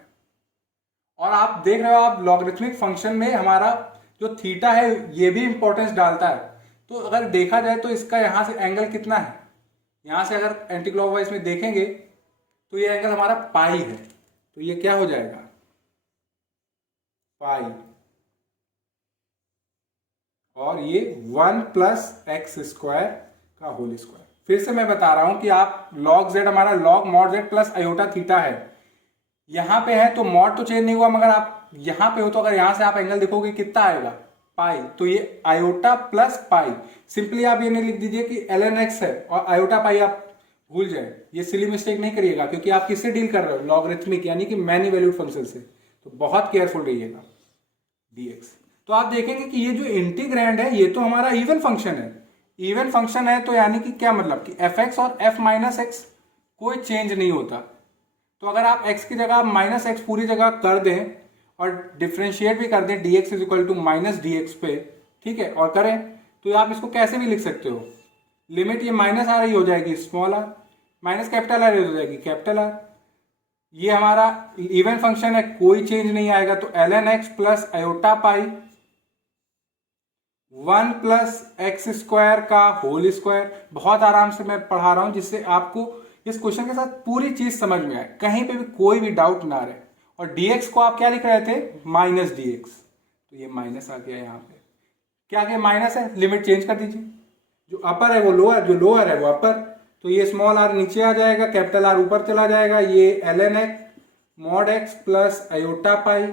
और आप देख रहे हो आप लॉगरिथमिक फंक्शन में हमारा जो थीटा है ये भी इंपॉर्टेंस डालता है। तो अगर देखा जाए तो इसका यहां से एंगल कितना है, यहां से अगर एंटी क्लॉकवाइज में देखेंगे तो ये एंगल हमारा पाई है, तो ये क्या हो जाएगा पाई, और ये 1 प्लस एक्स स्क्वायर का होल स्क्वायर। फिर से मैं बता रहा हूं कि आप log z हमारा log mod z plus iota theta है, यहां पे है तो मॉड तो चेंज नहीं हुआ, मगर आप यहां पे हो तो अगर यहां से आप एंगल देखोगे कितना आएगा पाई, तो ये आयोटा प्लस पाई। सिंपली आप ये नहीं लिख दीजिए कि ln x है और आयोटा पाई आप भूल जाए, ये सिली मिस्टेक नहीं करिएगा, क्योंकि आप किससे डील कर रहे हो लॉगरिथमिक यानी कि मैनी वैल्यूड फंक्शन से, तो बहुत केयरफुल रहिएगा dx। तो आप देखेंगे कि ये जो इंटीग्रैंड है ये तो हमारा इवन फंक्शन है, इवन फंक्शन है तो यानी कि क्या मतलब कि एफ एक्स और एफ माइनस एक्स कोई चेंज नहीं होता। तो अगर आप x की जगह माइनस एक्स पूरी जगह कर दें और डिफ्रेंशिएट भी कर दें dx is equal to minus d x पे, ठीक है, और करें तो आप इसको कैसे भी लिख सकते हो, लिमिट ये माइनस आ रही हो जाएगी small r, minus capital are हो जाएगी कैपिटल आर। ये हमारा इवन फंक्शन है, कोई चेंज नहीं आएगा, तो ln x प्लस आयोटा पाई 1 प्लस एक्स स्क्वायर का होल स्क्वायर। बहुत आराम से मैं पढ़ा रहा हूं जिससे आपको इस क्वेश्चन के साथ पूरी चीज समझ में आए, कहीं पे भी कोई भी डाउट ना रहे। और dx को आप क्या लिख रहे थे माइनस dx, तो ये माइनस आ गया यहाँ पे, क्या क्या माइनस है, लिमिट चेंज कर दीजिए, जो अपर है वो लोअर, जो लोअर है वो अपर, तो ये स्मॉल r नीचे आ जाएगा, कैपिटल R ऊपर चला जाएगा, ये ln x mod x plus iota पाई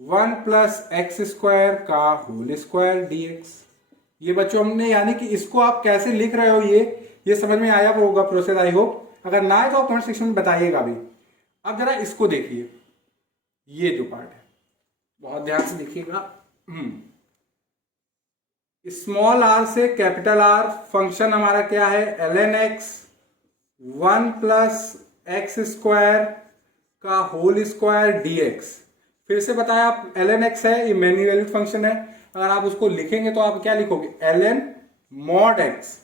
1 प्लस एक्स स्क्वायर का होल स्क्वायर dx। ये बच्चों हमने, यानी कि इसको आप कैसे लिख रहे हो ये समझ में आया होगा प्रोसेस, आई होप। अगर ना आए तो आप कमेंट सेक्शन में बताइएगा भी। अब जरा इसको देखिए, ये जो पार्ट है बहुत ध्यान से देखिएगा, स्मॉल r से कैपिटल R फंक्शन हमारा क्या है ln x 1 plus x square का होल स्क्वायर dx। फिर से बताया आप ln x है, ये मैनी वैल्यूड फंक्शन है, अगर आप उसको लिखेंगे तो आप क्या लिखोगे ln मॉड x।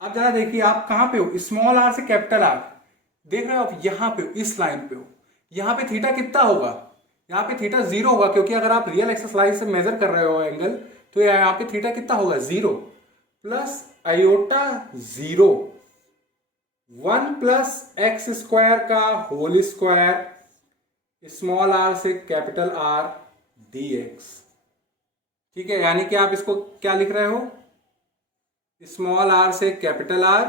अब जरा देखिए आप कहां पे हो, स्मॉल r से कैपिटल R, देख रहे हो आप यहां पे हो, इस लाइन पे हो, यहां पे थीटा कितना होगा, यहाँ पे थीटा 0 होगा, क्योंकि अगर आप रियल एक्सरसाइज से मेजर कर रहे हो एंगल, तो यहाँ पे थीटा कितना होगा 0 plus iota 0 1 plus x square का होल स्क्वायर स्मॉल r से कैपिटल R dx। ठीक है, यानी कि आप इसको क्या लिख रहे हो, स्मॉल r से कैपिटल R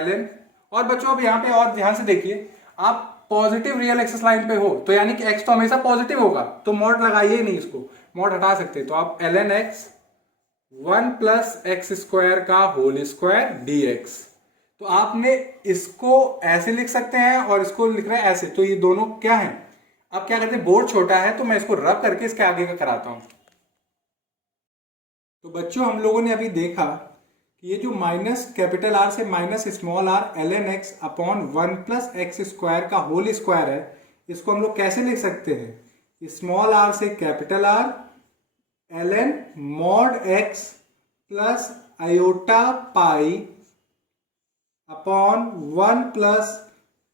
ln। और बच्चों अब यहाँ पे और ध्यान से देखिए, आप पॉजिटिव रियल एक्सेस लाइन पे हो, तो यानी कि x तो हमेशा पॉजिटिव होगा, तो मॉड लगाइए ही नहीं, इसको मॉड हटा सकते हैं। तो आप ln x 1 plus x square का होल स्क्वायर dx, तो आपने इसको ऐसे लिख सकते हैं और इसको लिख रहे हैं ऐसे, तो ये दोनों क्या है। अब क्या करते हैं, बोर्ड छोटा है तो मैं इसको रब करके इसके आगे का कराता हूं। तो बच्चों हम लोगों ने अभी देखा कि ये जो माइनस कैपिटल आर से minus small r ln x upon 1 plus x square का होल स्क्वायर है, इसको हम लोग कैसे लिख सकते हैं, स्मॉल आर से capital R ln mod x plus iota pi upon 1 plus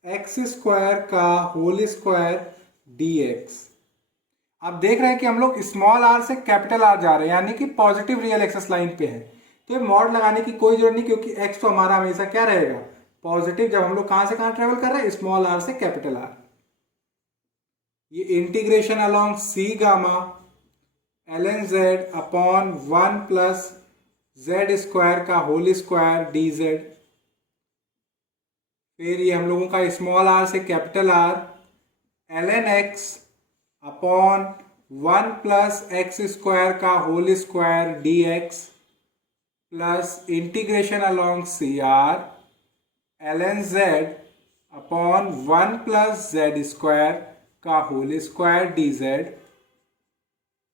x square का होल स्क्वायर dx। आप देख रहे हैं कि हम लोग स्मॉल आर से कैपिटल आर जा रहे हैं, यानी कि पॉजिटिव रियल एक्सेस लाइन पे है, तो ये मॉड लगाने की कोई जरूरत नहीं, क्योंकि x तो हमारा हमेशा क्या रहेगा, पॉजिटिव, जब हम लोग कहां से कहां ट्रेवल कर रहे हैं, स्मॉल आर से कैपिटल आर। ये integration along C gamma ln z upon 1 plus Z square का होल स्क्वायर dz। फिर ये हम लोगों का स्मॉल आर से capital R ln x upon 1 plus x square का whole square dx plus integration along C R ln z upon 1 plus Z square का whole square dz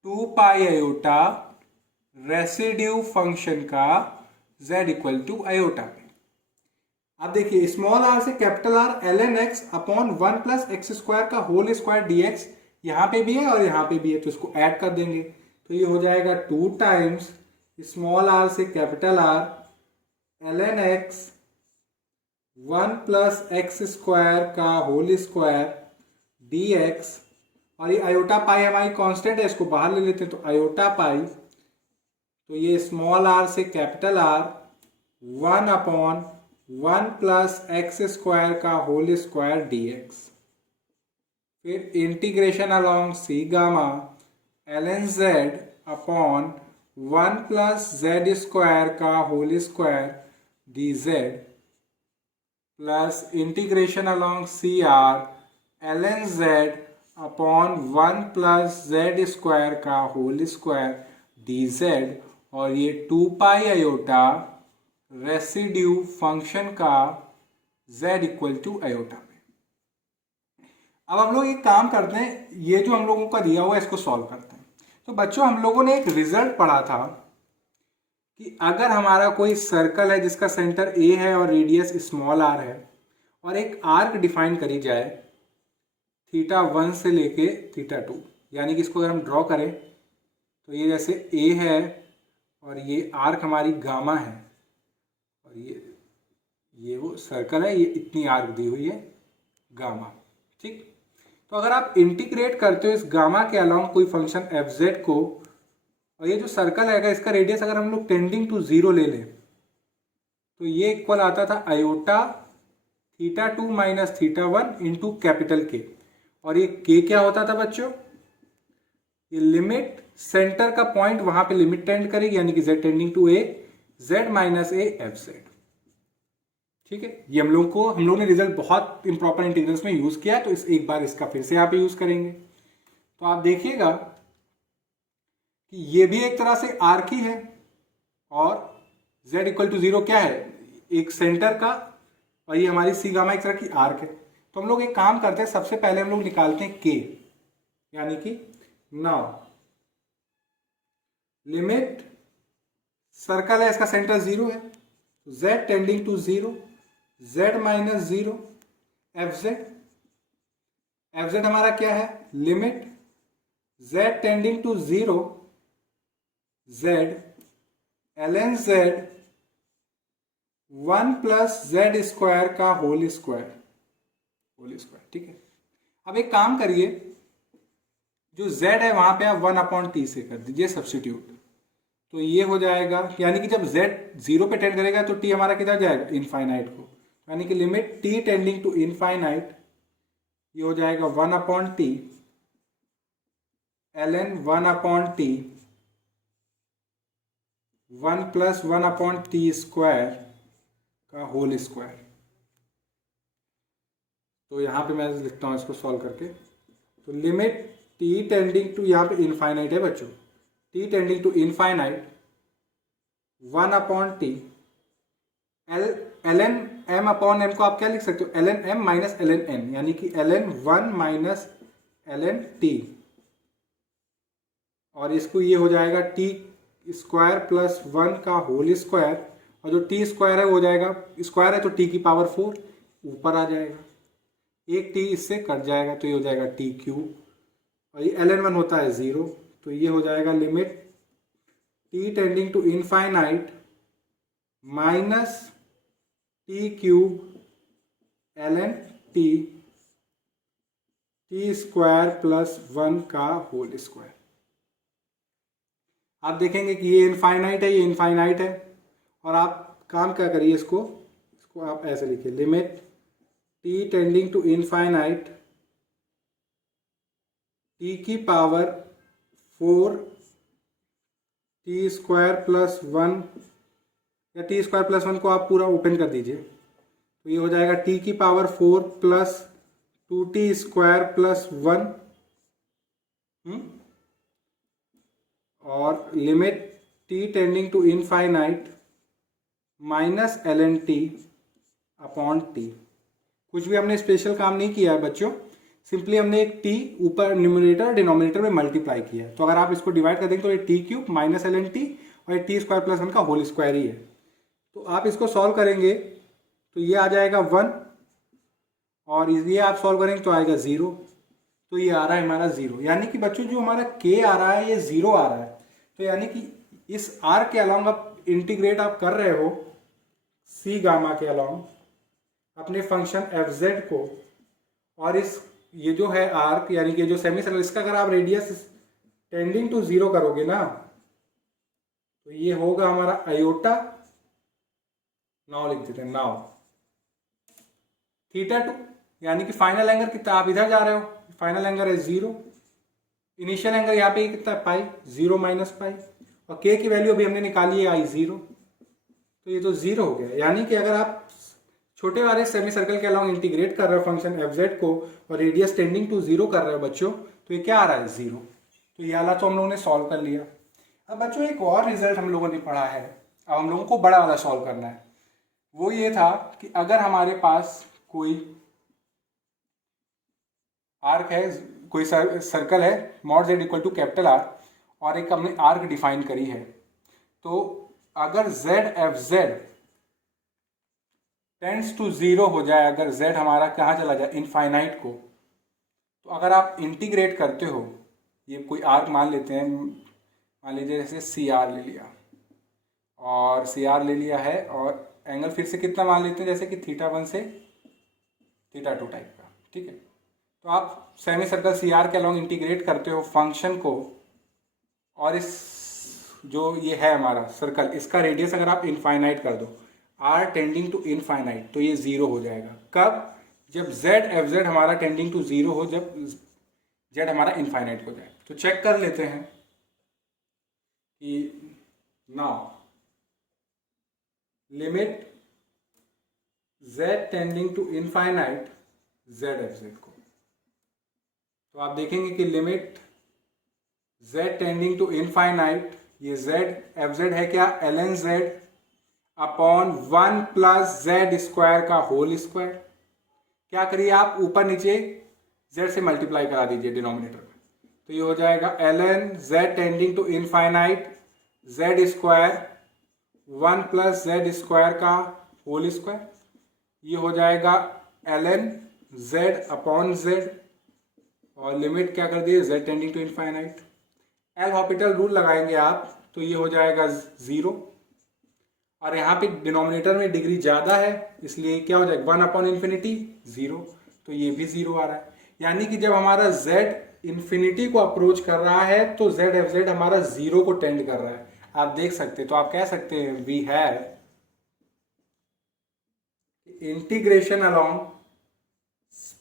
2 pi iota residue function का z equal to iota. अब देखिए small are से capital R ln x upon 1 plus x square का whole square dx, यहां पे भी है और यहां पे भी है, तो इसको ऐड कर देंगे, तो ये हो जाएगा 2 टाइम्स स्मॉल आर से capital R ln x 1 plus x square का होल स्क्वायर dx, और ये आयोटा पाई हमारी कांस्टेंट है, इसको बाहर ले लेते हैं, तो आयोटा पाई, तो ये स्मॉल आर से capital R 1 upon 1 plus x square का होल स्क्वायर dx। फिर integration along C gamma ln z upon 1 plus Z square का whole square dz plus integration along C R ln z upon 1 plus Z square का whole square dz, और ये 2 pi iota residue function का z equal to iota में। अब हम लोग एक काम करते हैं, ये जो हम लोगों का दिया हुआ है इसको सॉल्व करते हैं। तो बच्चों हम लोगों ने एक रिजल्ट पढ़ा था कि अगर हमारा कोई सर्कल है जिसका सेंटर a है और रेडियस स्मॉल r है, और एक आर्क डिफाइन करी जाए θ1 से लेके θ2, यानी कि इसको अगर हम ड्रॉ करें तो ये जैसे a है और ये आर्क हमारी गामा है, और ये वो सर्कल है, ये इतनी आर्क दी हुई है गामा, ठीक। तो अगर आप इंटीग्रेट करते हो इस गामा के अलोंग कोई फंक्शन fz को, और ये जो सर्कल है इसका रेडियस अगर हम लोग टेंडिंग टू 0 ले लें, तो ये इक्वल आता था आयोटा θ2 माइनस θ1 इंटू कैपिटल के, और ये k क्या होता था बच्चों, ये लिमिट सेंटर का पॉइंट वहां पे लिमिट टेंड करेगी, यानी कि z tending to a z minus a fz, ठीक है। ये हम लोग ने रिजल्ट बहुत इंप्रॉपर इंटीग्रल्स में यूज किया है, तो एक बार इसका फिर से यहाँ पे यूज करेंगे। तो आप देखिएगा कि ये भी एक तरह से आर्क ही है, और z इक्वल टू 0 क्या है, एक सेंटर का, और ये हमारी सी गामा एक तरह की आर्क है। तो हम लोग एक काम करते हैं, सबसे पहले हम लोग निकालते हैं k, यानी कि नाउ लिमिट सर्कल है, इसका सेंटर 0 है, तो z tending to 0 z minus 0 fz हमारा क्या है, limit z tending to 0 z ln z 1 plus Z square का होल स्क्वायर, ठीक है। अब एक काम करिए, जो z है वहां पे आप 1/t से कर दीजिए सब्स्टिट्यूट, तो ये हो जाएगा, यानी कि जब z 0 पे टेंड करेगा तो t हमारा किधर जाएगा, इनफाइनाइट को, यानी कि limit t tending to infinite, ये हो जाएगा 1/t ln 1/t 1 plus 1/t square का होल स्क्वायर। तो यहाँ पे मैं लिखता हूँ इसको सॉल्व करके। तो लिमिट टी टेंडिंग टू, यहाँ पे इनफाइनाइट है बच्चों, t tending to infinite 1/t l n m upon m को आप क्या लिख सकते हो, l n m minus l n n, यानी कि l n 1 minus l n t, और इसको ये हो जाएगा टी स्क्वायर प्लस 1 का होल स्क्वायर, और जो टी स्क्वायर है वो हो जाएगा, स्क्वायर है तो टी की पावर 4 ऊपर आ जाएगा, एक टी इससे कट जाएगा तो ये हो जाएगा टी क्यूब, और ये एल एन 1 होता है 0, तो ये हो जाएगा limit t tending to infinite minus t cube l n t, t square plus 1 का होल स्क्वायर। आप देखेंगे कि ये इनफाइनाइट है, ये इनफाइनाइट है, और आप काम क्या करिए, इसको आप ऐसे लिखिए, limit t tending to infinite t की पावर 4 टी स्क्वायर प्लस 1, या टी स्क्वायर प्लस 1 को आप पूरा ओपन कर दीजिए, तो ये हो जाएगा टी की power 4 plus 2t square plus 1, और limit t tending to infinite minus l n t upon t. कुछ भी हमने स्पेशल काम नहीं किया है बच्चों, सिंपली हमने एक टी ऊपर न्यूमरेटर और डिनोमिनेटर में मल्टीप्लाई किया है। तो अगर आप इसको डिवाइड कर देंगे तो ये t cube minus l n t और ये टी स्क्वायर प्लस 1 का होल स्क्वायर ही है। तो आप इसको सॉल्व करेंगे तो ये आ जाएगा 1, और ये आप सॉल्व करेंगे तो आएगा 0, तो ये आ रहा है हमारा 0, यानी कि बच्चों जो हमारा k आ रहा है ये 0 आ रहा है। तो यानी कि इस r के अलाउंग आप इंटीग्रेट आप कर रहे हो सी गामा के अलाउंग अपने फंक्शन एफ जेड को, और इस ये जो है आर्क यानी कि जो सेमी सर्कल, इसका अगर आप रेडियस टेंडिंग टू 0 करोगे ना तो ये होगा हमारा आयोटा, नाउ लिख देते हैं, नाउ θ2, यानी कि फाइनल एंगल कितना, आप इधर जा रहे हो, फाइनल एंगल है 0, इनिशियल एंगल यहाँ पे कितना है पाई, 0 माइनस पाई, और k की वैल्यू अभी हमने निकाली है आई 0, तो ये तो 0 हो गया। यानी कि अगर आप छोटे वाले सेमी सर्कल के अलाउंग इंटीग्रेट कर रहे हो फंक्शन एफ जेड को और रेडियस टेंडिंग टू 0 कर रहे हो बच्चों, तो ये क्या आ रहा है 0। तो ये वाला तो हम लोगों ने सॉल्व कर लिया। अब बच्चों एक और रिजल्ट हम लोगों ने पढ़ा है, अब हम लोगों को बड़ा वाला सॉल्व करना है। वो ये था कि अगर हमारे पास कोई आर्क है, कोई सर्कल है, mod z equal to capital R, और एक हमने आर्क डिफाइन करी है, तो अगर z f z tends to 0 हो जाए, अगर z हमारा कहाँ चला जाए, इनफाइनाइट को, तो अगर आप इंटीग्रेट करते हो, ये कोई आर्क मान लेते हैं, मान लीजिए जैसे सी आर ले लिया, और सी आर ले लिया है, और एंगल फिर से कितना मान लेते हैं, जैसे कि θ1 से θ2 टाइप का, ठीक है। तो आप सेमी सर्कल सी आर के अलोंग इंटीग्रेट करते हो फंक्शन को, और इस जो ये है हमारा सर्कल, इसका रेडियस अगर आप इनफाइनाइट कर दो, आर टेंडिंग टू इनफाइनाइट, तो ये 0 हो जाएगा। कब, जब जेड एफ जेड हमारा टेंडिंग टू 0 हो, जब जेड हमारा इनफाइनाइट हो जाए। तो चेक कर लेते हैं कि now limit z tending to infinite z f z को, तो आप देखेंगे कि limit z tending to infinite, ये जेड एफ जेड है क्या, l N Z upon 1 plus Z square का होल स्क्वायर। क्या करिए आप ऊपर नीचे जेड से मल्टीप्लाई करा दीजिए डिनोमिनेटर में, तो ये हो जाएगा l N z tending to infinite z square 1 plus Z square का होल स्क्वायर, ये हो जाएगा l N Z upon z, और लिमिट क्या कर दिए z tending to infinite, L'Hopital rule लगाएंगे आप, तो ये हो जाएगा 0, और यहाँ पे डिनोमिनेटर में डिग्री ज़्यादा है इसलिए क्या हो जाएगा 1 अपॉन इन्फिनिटी 0, तो ये भी 0 आ रहा है। यानी कि जब हमारा z इन्फिनिटी को अप्रोच कर रहा है तो z एफ जेड हमारा 0 को टेंड कर रहा है, आप देख सकते हैं। तो आप कह सकते हैं वी हैव इंटीग्रेशन अलोंग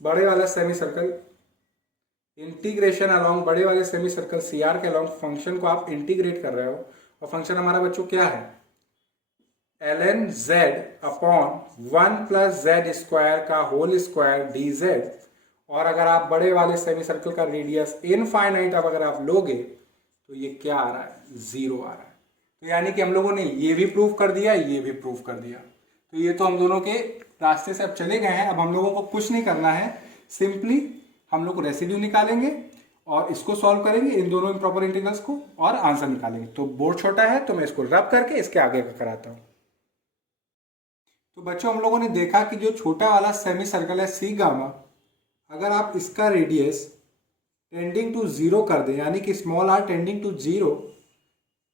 बड़े वाला सेमी सर्कल, इंटीग्रेशन अलोंग बड़े वाले सेमी सर्कल सी आर के अलोंग फंक्शन को आप इंटीग्रेट कर रहे हो, और फंक्शन हमारा बच्चों क्या है, L N Z upon 1+z² का होल स्क्वायर डी जेड। और अगर आप बड़े वाले सेमी सर्कल का रेडियस इनफाइनाइट अब अगर आप लोगे तो ये क्या आ रहा है, 0 आ रहा है। तो यानी कि हम लोगों ने ये भी प्रूव कर दिया, ये भी प्रूव कर दिया। तो ये तो हम दोनों के रास्ते से अब चले गए हैं। अब हम लोगों को कुछ नहीं करना है, सिंपली हम लोग रेसिड्यू निकालेंगे और इसको सॉल्व करेंगे, इन दोनों इम्प्रॉपर इंटीग्रल्स को, और आंसर निकालेंगे। तो बोर्ड छोटा है तो मैं इसको रब करके इसके आगे का कराता हूँ। तो बच्चों हम लोगों ने देखा कि जो छोटा वाला सेमी सर्कल है सी गामा, अगर आप इसका रेडियस टेंडिंग टू 0 कर दें, यानी कि स्मॉल आर टेंडिंग टू 0,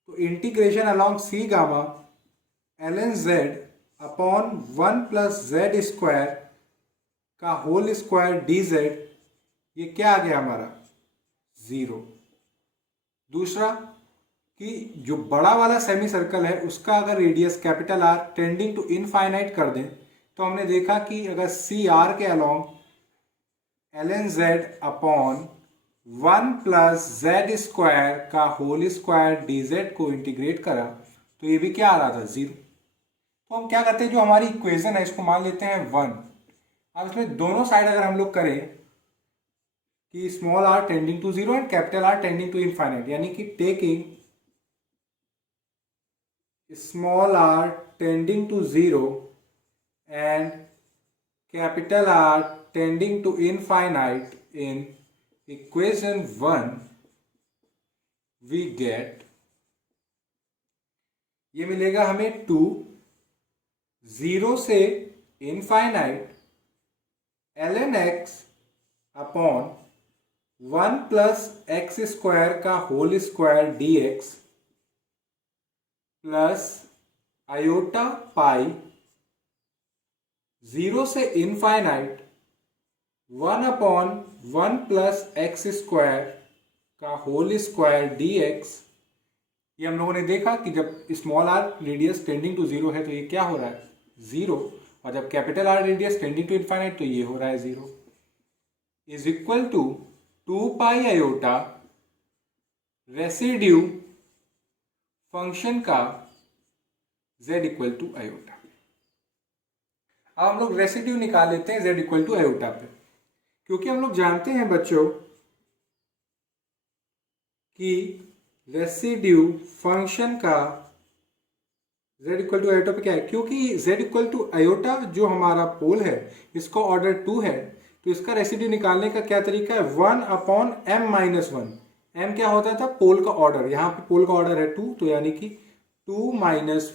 तो integration along C gamma L N Z upon 1+z² का होल स्क्वायर डी जेड, ये क्या आ गया हमारा, 0। दूसरा कि जो बड़ा वाला सेमी सर्कल है उसका अगर radius capital R tending to infinite कर दें, तो हमने देखा कि अगर सी आर के along l N Z upon 1+z² का होल स्क्वायर डी जेड को इंटीग्रेट करा तो ये भी क्या आ रहा था, 0। तो हम क्या करते हैं, जो हमारी इक्वेशन है इसको मान लेते हैं 1। अब इसमें दोनों साइड अगर हम लोग करें कि small r tending to 0 and capital R tending to infinite, यानी कि taking small r tending to 0 and capital R tending to infinite in equation 1, we get, ये मिलेगा हमें 2 0 से इनफाइनाइट l n x upon 1+x² का whole square d x plus iota pi 0 से infinite 1/1+x² का होल स्क्वायर डी एक्स। ये हम लोगों ने देखा कि जब small r radius tending to 0 है तो ये क्या हो रहा है, 0, और जब capital R radius tending to infinite तो ये हो रहा है 0, is equal to 2 pi iota residue function का z इक्वल टू आयोटा। अब हम लोग रेसिड्यू निकाल लेते हैं z इक्वल टू आयोटा पे, क्योंकि हम लोग जानते हैं बच्चों कि रेसिड्यू फंक्शन का z इक्वल टू आयोटा पे क्या है, क्योंकि z इक्वल टू आयोटा जो हमारा पोल है इसको ऑर्डर 2 है, तो इसका रेसिड्यू निकालने का क्या तरीका है, 1/m-1। m क्या होता था, पोल का ऑर्डर, यहाँ पे पोल का ऑर्डर है 2, तो यानी कि 2 -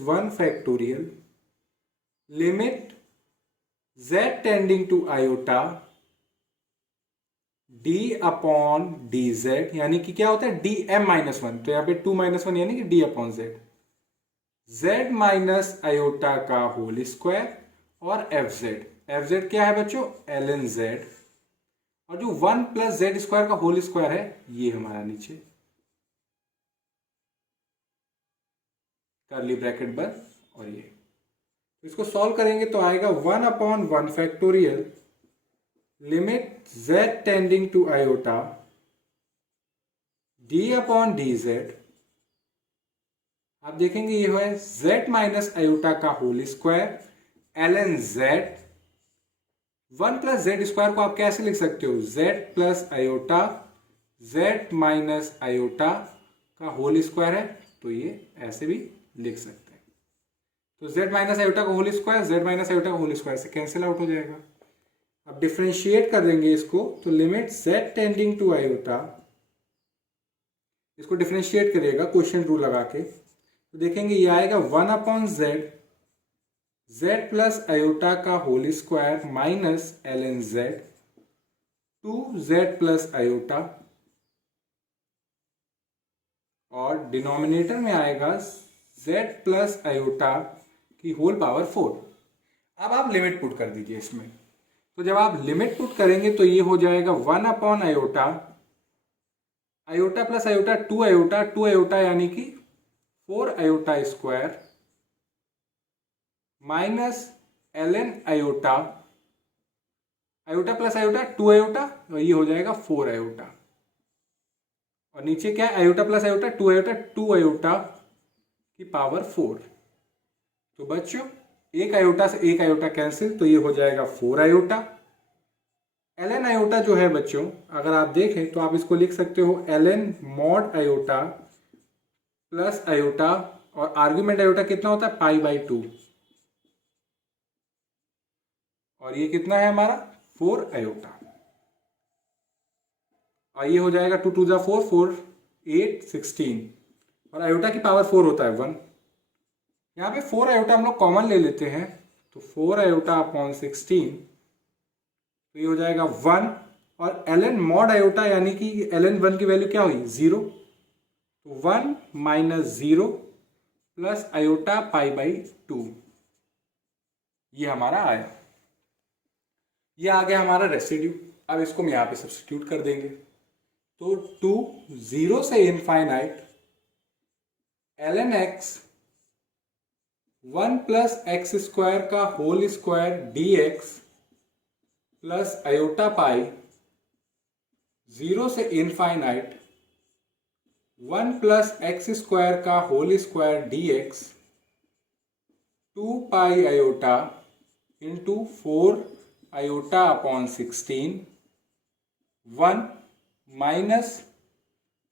1 factorial limit z tending to iota d upon d z, यानी कि क्या होता है dm-1, तो यहाँ पे 2 - 1 यानी कि d upon Z, z minus iota का होल स्क्वायर और एफ जेड क्या है बच्चों, एल एन जेड, और जो 1+z² का होल स्क्वायर है ये हमारा नीचे कर्ली ब्रैकेट बंद, और ये तो इसको सॉल्व करेंगे तो आएगा 1/1 factorial limit z tending to iota d upon d z. आप देखेंगे ये है z माइनस आयोटा का whole square l N z, 1+z² को आप कैसे लिख सकते हो, z plus iota z minus iota का होल स्क्वायर है, तो ये ऐसे भी लिख सकते हैं। तो z माइनस आयोटा का whole square z minus iota का होल स्क्वायर से कैंसिल आउट हो जाएगा। अब डिफ्रेंशिएट कर देंगे इसको, तो limit z tending to iota, इसको डिफ्रेंशिएट करिएगा क्वेश्चन रूल लगा के, तो देखेंगे ये आएगा 1/z z प्लस आयोटा का whole square minus l N z 2z plus iota, और डिनोमिनेटर में आएगा z प्लस आयोटा की होल पावर 4। अब आप लिमिट पुट कर दीजिए इसमें, तो जब आप लिमिट पुट करेंगे तो ये हो जाएगा 1 iota, iota plus iota 2 iota, 2 iota यानी कि 4 iota square minus l an iota, iota plus iota 2 iota, और ये हो जाएगा 4 आयोटा, और नीचे क्या है, iota plus iota 2 iota, 2 iota की पावर 4। तो बच्चों एक आयोटा से एक आयोटा कैंसिल, तो ये हो जाएगा 4 आयोटा। ln आयोटा जो है बच्चों, अगर आप देखें तो आप इसको लिख सकते हो ln mod iota plus iota, और आर्ग्यूमेंट आयोटा कितना होता है π/2, और ये कितना है हमारा 4 आयोटा। और ये हो जाएगा 2 2 4, 4 8 16, और आयोटा की पावर 4 होता है 1। यहाँ पे 4 आयोटा हम लोग कॉमन ले लेते हैं, तो 4 आयोटा अपॉन 16, तो ये हो जाएगा 1। और ln मॉड आयोटा यानी कि ln 1 की वैल्यू क्या हुई 0, तो 1 माइनस 0 प्लस आयोटा π/2, ये हमारा आया। ये आ गया हमारा रेसिड्यू। अब इसको हम यहाँ पे सब्स्टिट्यूट कर देंगे, तो 2 0 से infinite ln x 1 plus x square का whole square dx plus iota pi 0 से इनफाइनाइट 1 प्लस एक्स स्क्वायर का whole square dx 2 pi iota into 4 iota upon 16, 1 minus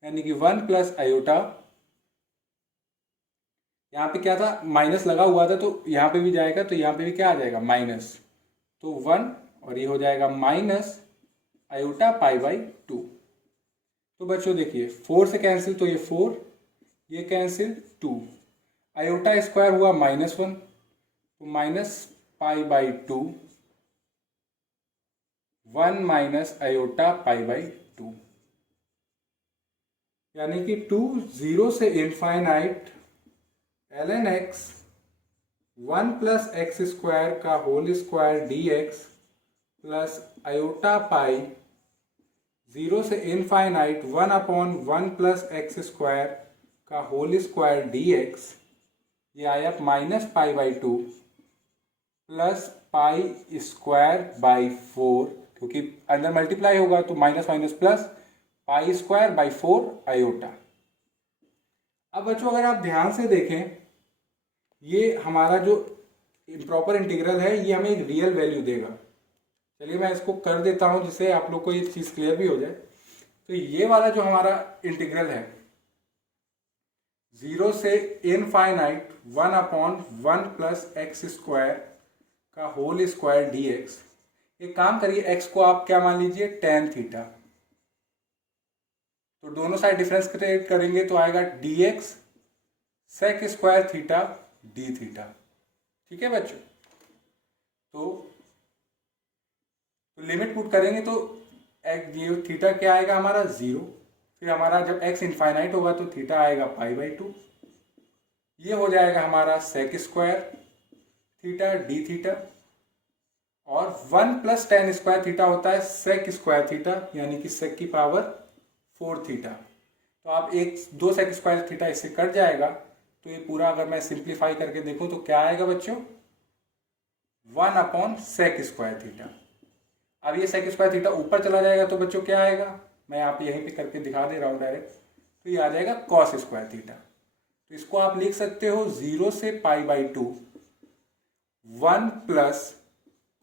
यानी कि 1 प्लस आयोटा, यहाँ पे क्या था माइनस लगा हुआ था, तो यहाँ पे भी जाएगा, तो यहाँ पे भी क्या आ जाएगा माइनस, तो 1, और ये हो जाएगा माइनस आयोटा π/2। तो बच्चों देखिए 4 से कैंसिल, तो ये 4, ये कैंसिल 2, आयोटा स्क्वायर हुआ -1, तो माइनस π/2, 1 माइनस आयोटा π/2, यानी कि 2 0 से infinite ln x 1 plus x square का whole square dx plus iota pi 0 से infinite 1 upon 1 plus x square का होल स्क्वायर dx, ये आया minus π/2 plus pi square by 4, क्योंकि अंदर मल्टीप्लाई होगा तो minus minus plus pi square by 4 iota. अब बच्चों अगर आप ध्यान से देखें, ये हमारा जो इम्प्रॉपर इंटीग्रल है ये हमें एक रियल वैल्यू देगा। चलिए मैं इसको कर देता हूं जिससे आप लोग को ये चीज़ क्लियर भी हो जाए। तो ये वाला जो हमारा इंटीग्रल है 0 से infinite 1 upon 1 plus x square का होल स्क्वायर dx, एक काम करिए x को आप क्या मान लीजिए tan थीटा, तो दोनों साइड डिफरेंस क्रिएट करेंगे तो आएगा dx sec square theta d theta. ठीक है बच्चों, तो लिमिट पुट करेंगे तो ये थीटा क्या आएगा हमारा 0, फिर हमारा जब x इनफाइनाइट होगा तो थीटा आएगा π/2, ये हो जाएगा हमारा sec square theta d theta, और 1 प्लस tan स्क्वायर थीटा होता है sec स्क्वायर थीटा, यानी कि sec की पावर 4 थीटा। तो आप दो sec स्क्वायर थीटा इससे कट जाएगा, तो ये पूरा अगर मैं सिंप्लीफाई करके देखूं तो क्या आएगा बच्चों 1 अपॉन sec स्क्वायर थीटा। अब ये sec स्क्वायर थीटा ऊपर चला जाएगा तो बच्चों क्या आएगा, मैं यहाँ पे यहीं पे करके दिखा दे रहा हूँ डायरेक्ट, तो ये आ जाएगा cos स्क्वायर थीटा। तो इसको आप लिख सकते हो 0 से π/2 1 plus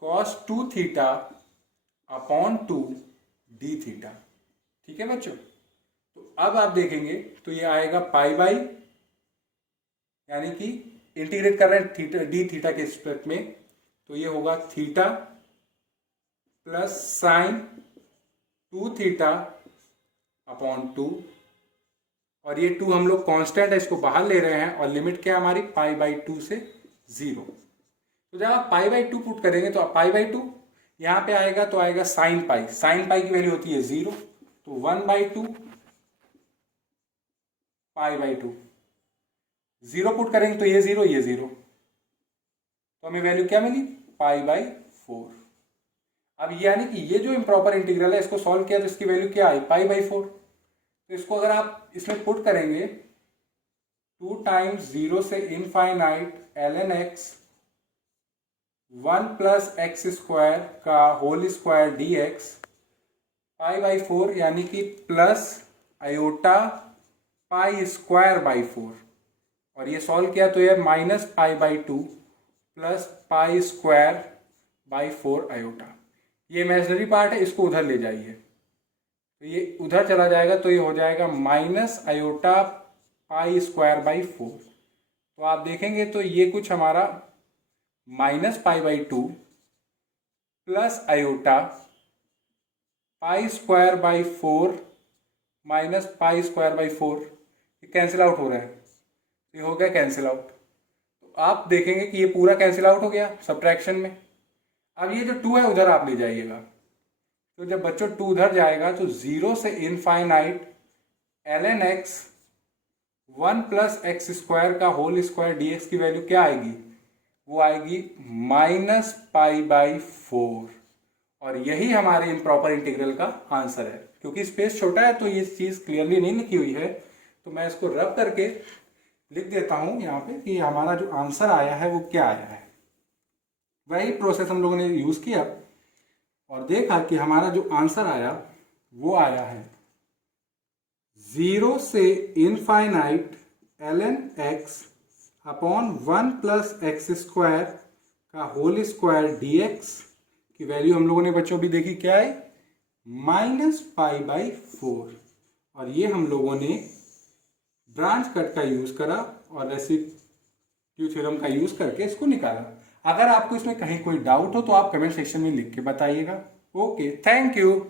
cos 2 theta upon 2 d theta. ठीक है बच्चों, तो अब आप देखेंगे तो ये आएगा π/, यानी कि इंटीग्रेट कर रहे हैं थीटा डी थीटा के रिस्पेक्ट में, तो ये होगा theta plus sign 2 theta upon 2, और ये 2 हम लोग कांस्टेंट है इसको बाहर ले रहे हैं, और लिमिट क्या हमारी π/2 से 0। तो जब आप π/2 पुट करेंगे तो π/2 यहाँ पे आएगा तो आएगा साइन पाई की वैल्यू होती है 0, तो 1/2 π/2, 0 पुट करेंगे तो ये 0 ये 0, तो हमें वैल्यू क्या मिली π/4। अब यानी कि ये जो इम्प्रॉपर इंटीग्रल है इसको सॉल्व किया तो इसकी वैल्यू क्या आई π/4। तो इसको अगर आप इसमें पुट करेंगे 2 टाइम्स 0 से infinite ln x 1 plus x square का होल स्क्वायर dx π/4, यानी कि plus iota pi square by 4, और ये सॉल्व किया तो ये -π/2 plus pi square by 4 iota. ये इमेजिनरी पार्ट है, इसको उधर ले जाइए तो ये उधर चला जाएगा तो ये हो जाएगा minus iota pi square by 4। तो आप देखेंगे तो ये कुछ हमारा -π/2 plus iota pi square by 4 minus pi square by 4, ये कैंसिल आउट हो रहा है, ये हो गया कैंसिल आउट। तो आप देखेंगे कि ये पूरा कैंसिल आउट हो गया सब्ट्रैक्शन में। अब ये जो 2 है उधर आप ले जाइएगा, तो जब बच्चों 2 उधर जाएगा तो 0 से infinite ln x 1 plus x square का होल स्क्वायर dx की वैल्यू क्या आएगी, वो आएगी -π/4। और यही हमारे इम्प्रॉपर इंटीग्रल का आंसर है। क्योंकि स्पेस छोटा है तो ये चीज़ क्लियरली नहीं लिखी हुई है, तो मैं इसको रब करके लिख देता हूँ यहाँ पे कि हमारा जो आंसर आया है वो क्या आया है। वही प्रोसेस हम लोगों ने यूज़ किया और देखा कि हमारा जो आंसर आया वो आया है 0 से infinite ln x upon 1 plus x square का होल स्क्वायर dx की वैल्यू हम लोगों ने बच्चों भी देखी क्या है -π/4। और ये हम लोगों ने ब्रांच कट का यूज़ करा और रेसिप्यू थ्योरम का यूज़ करके इसको निकाला। अगर आपको इसमें कहीं कोई डाउट हो तो आप कमेंट सेक्शन में लिख के बताइएगा। Okay, thank you.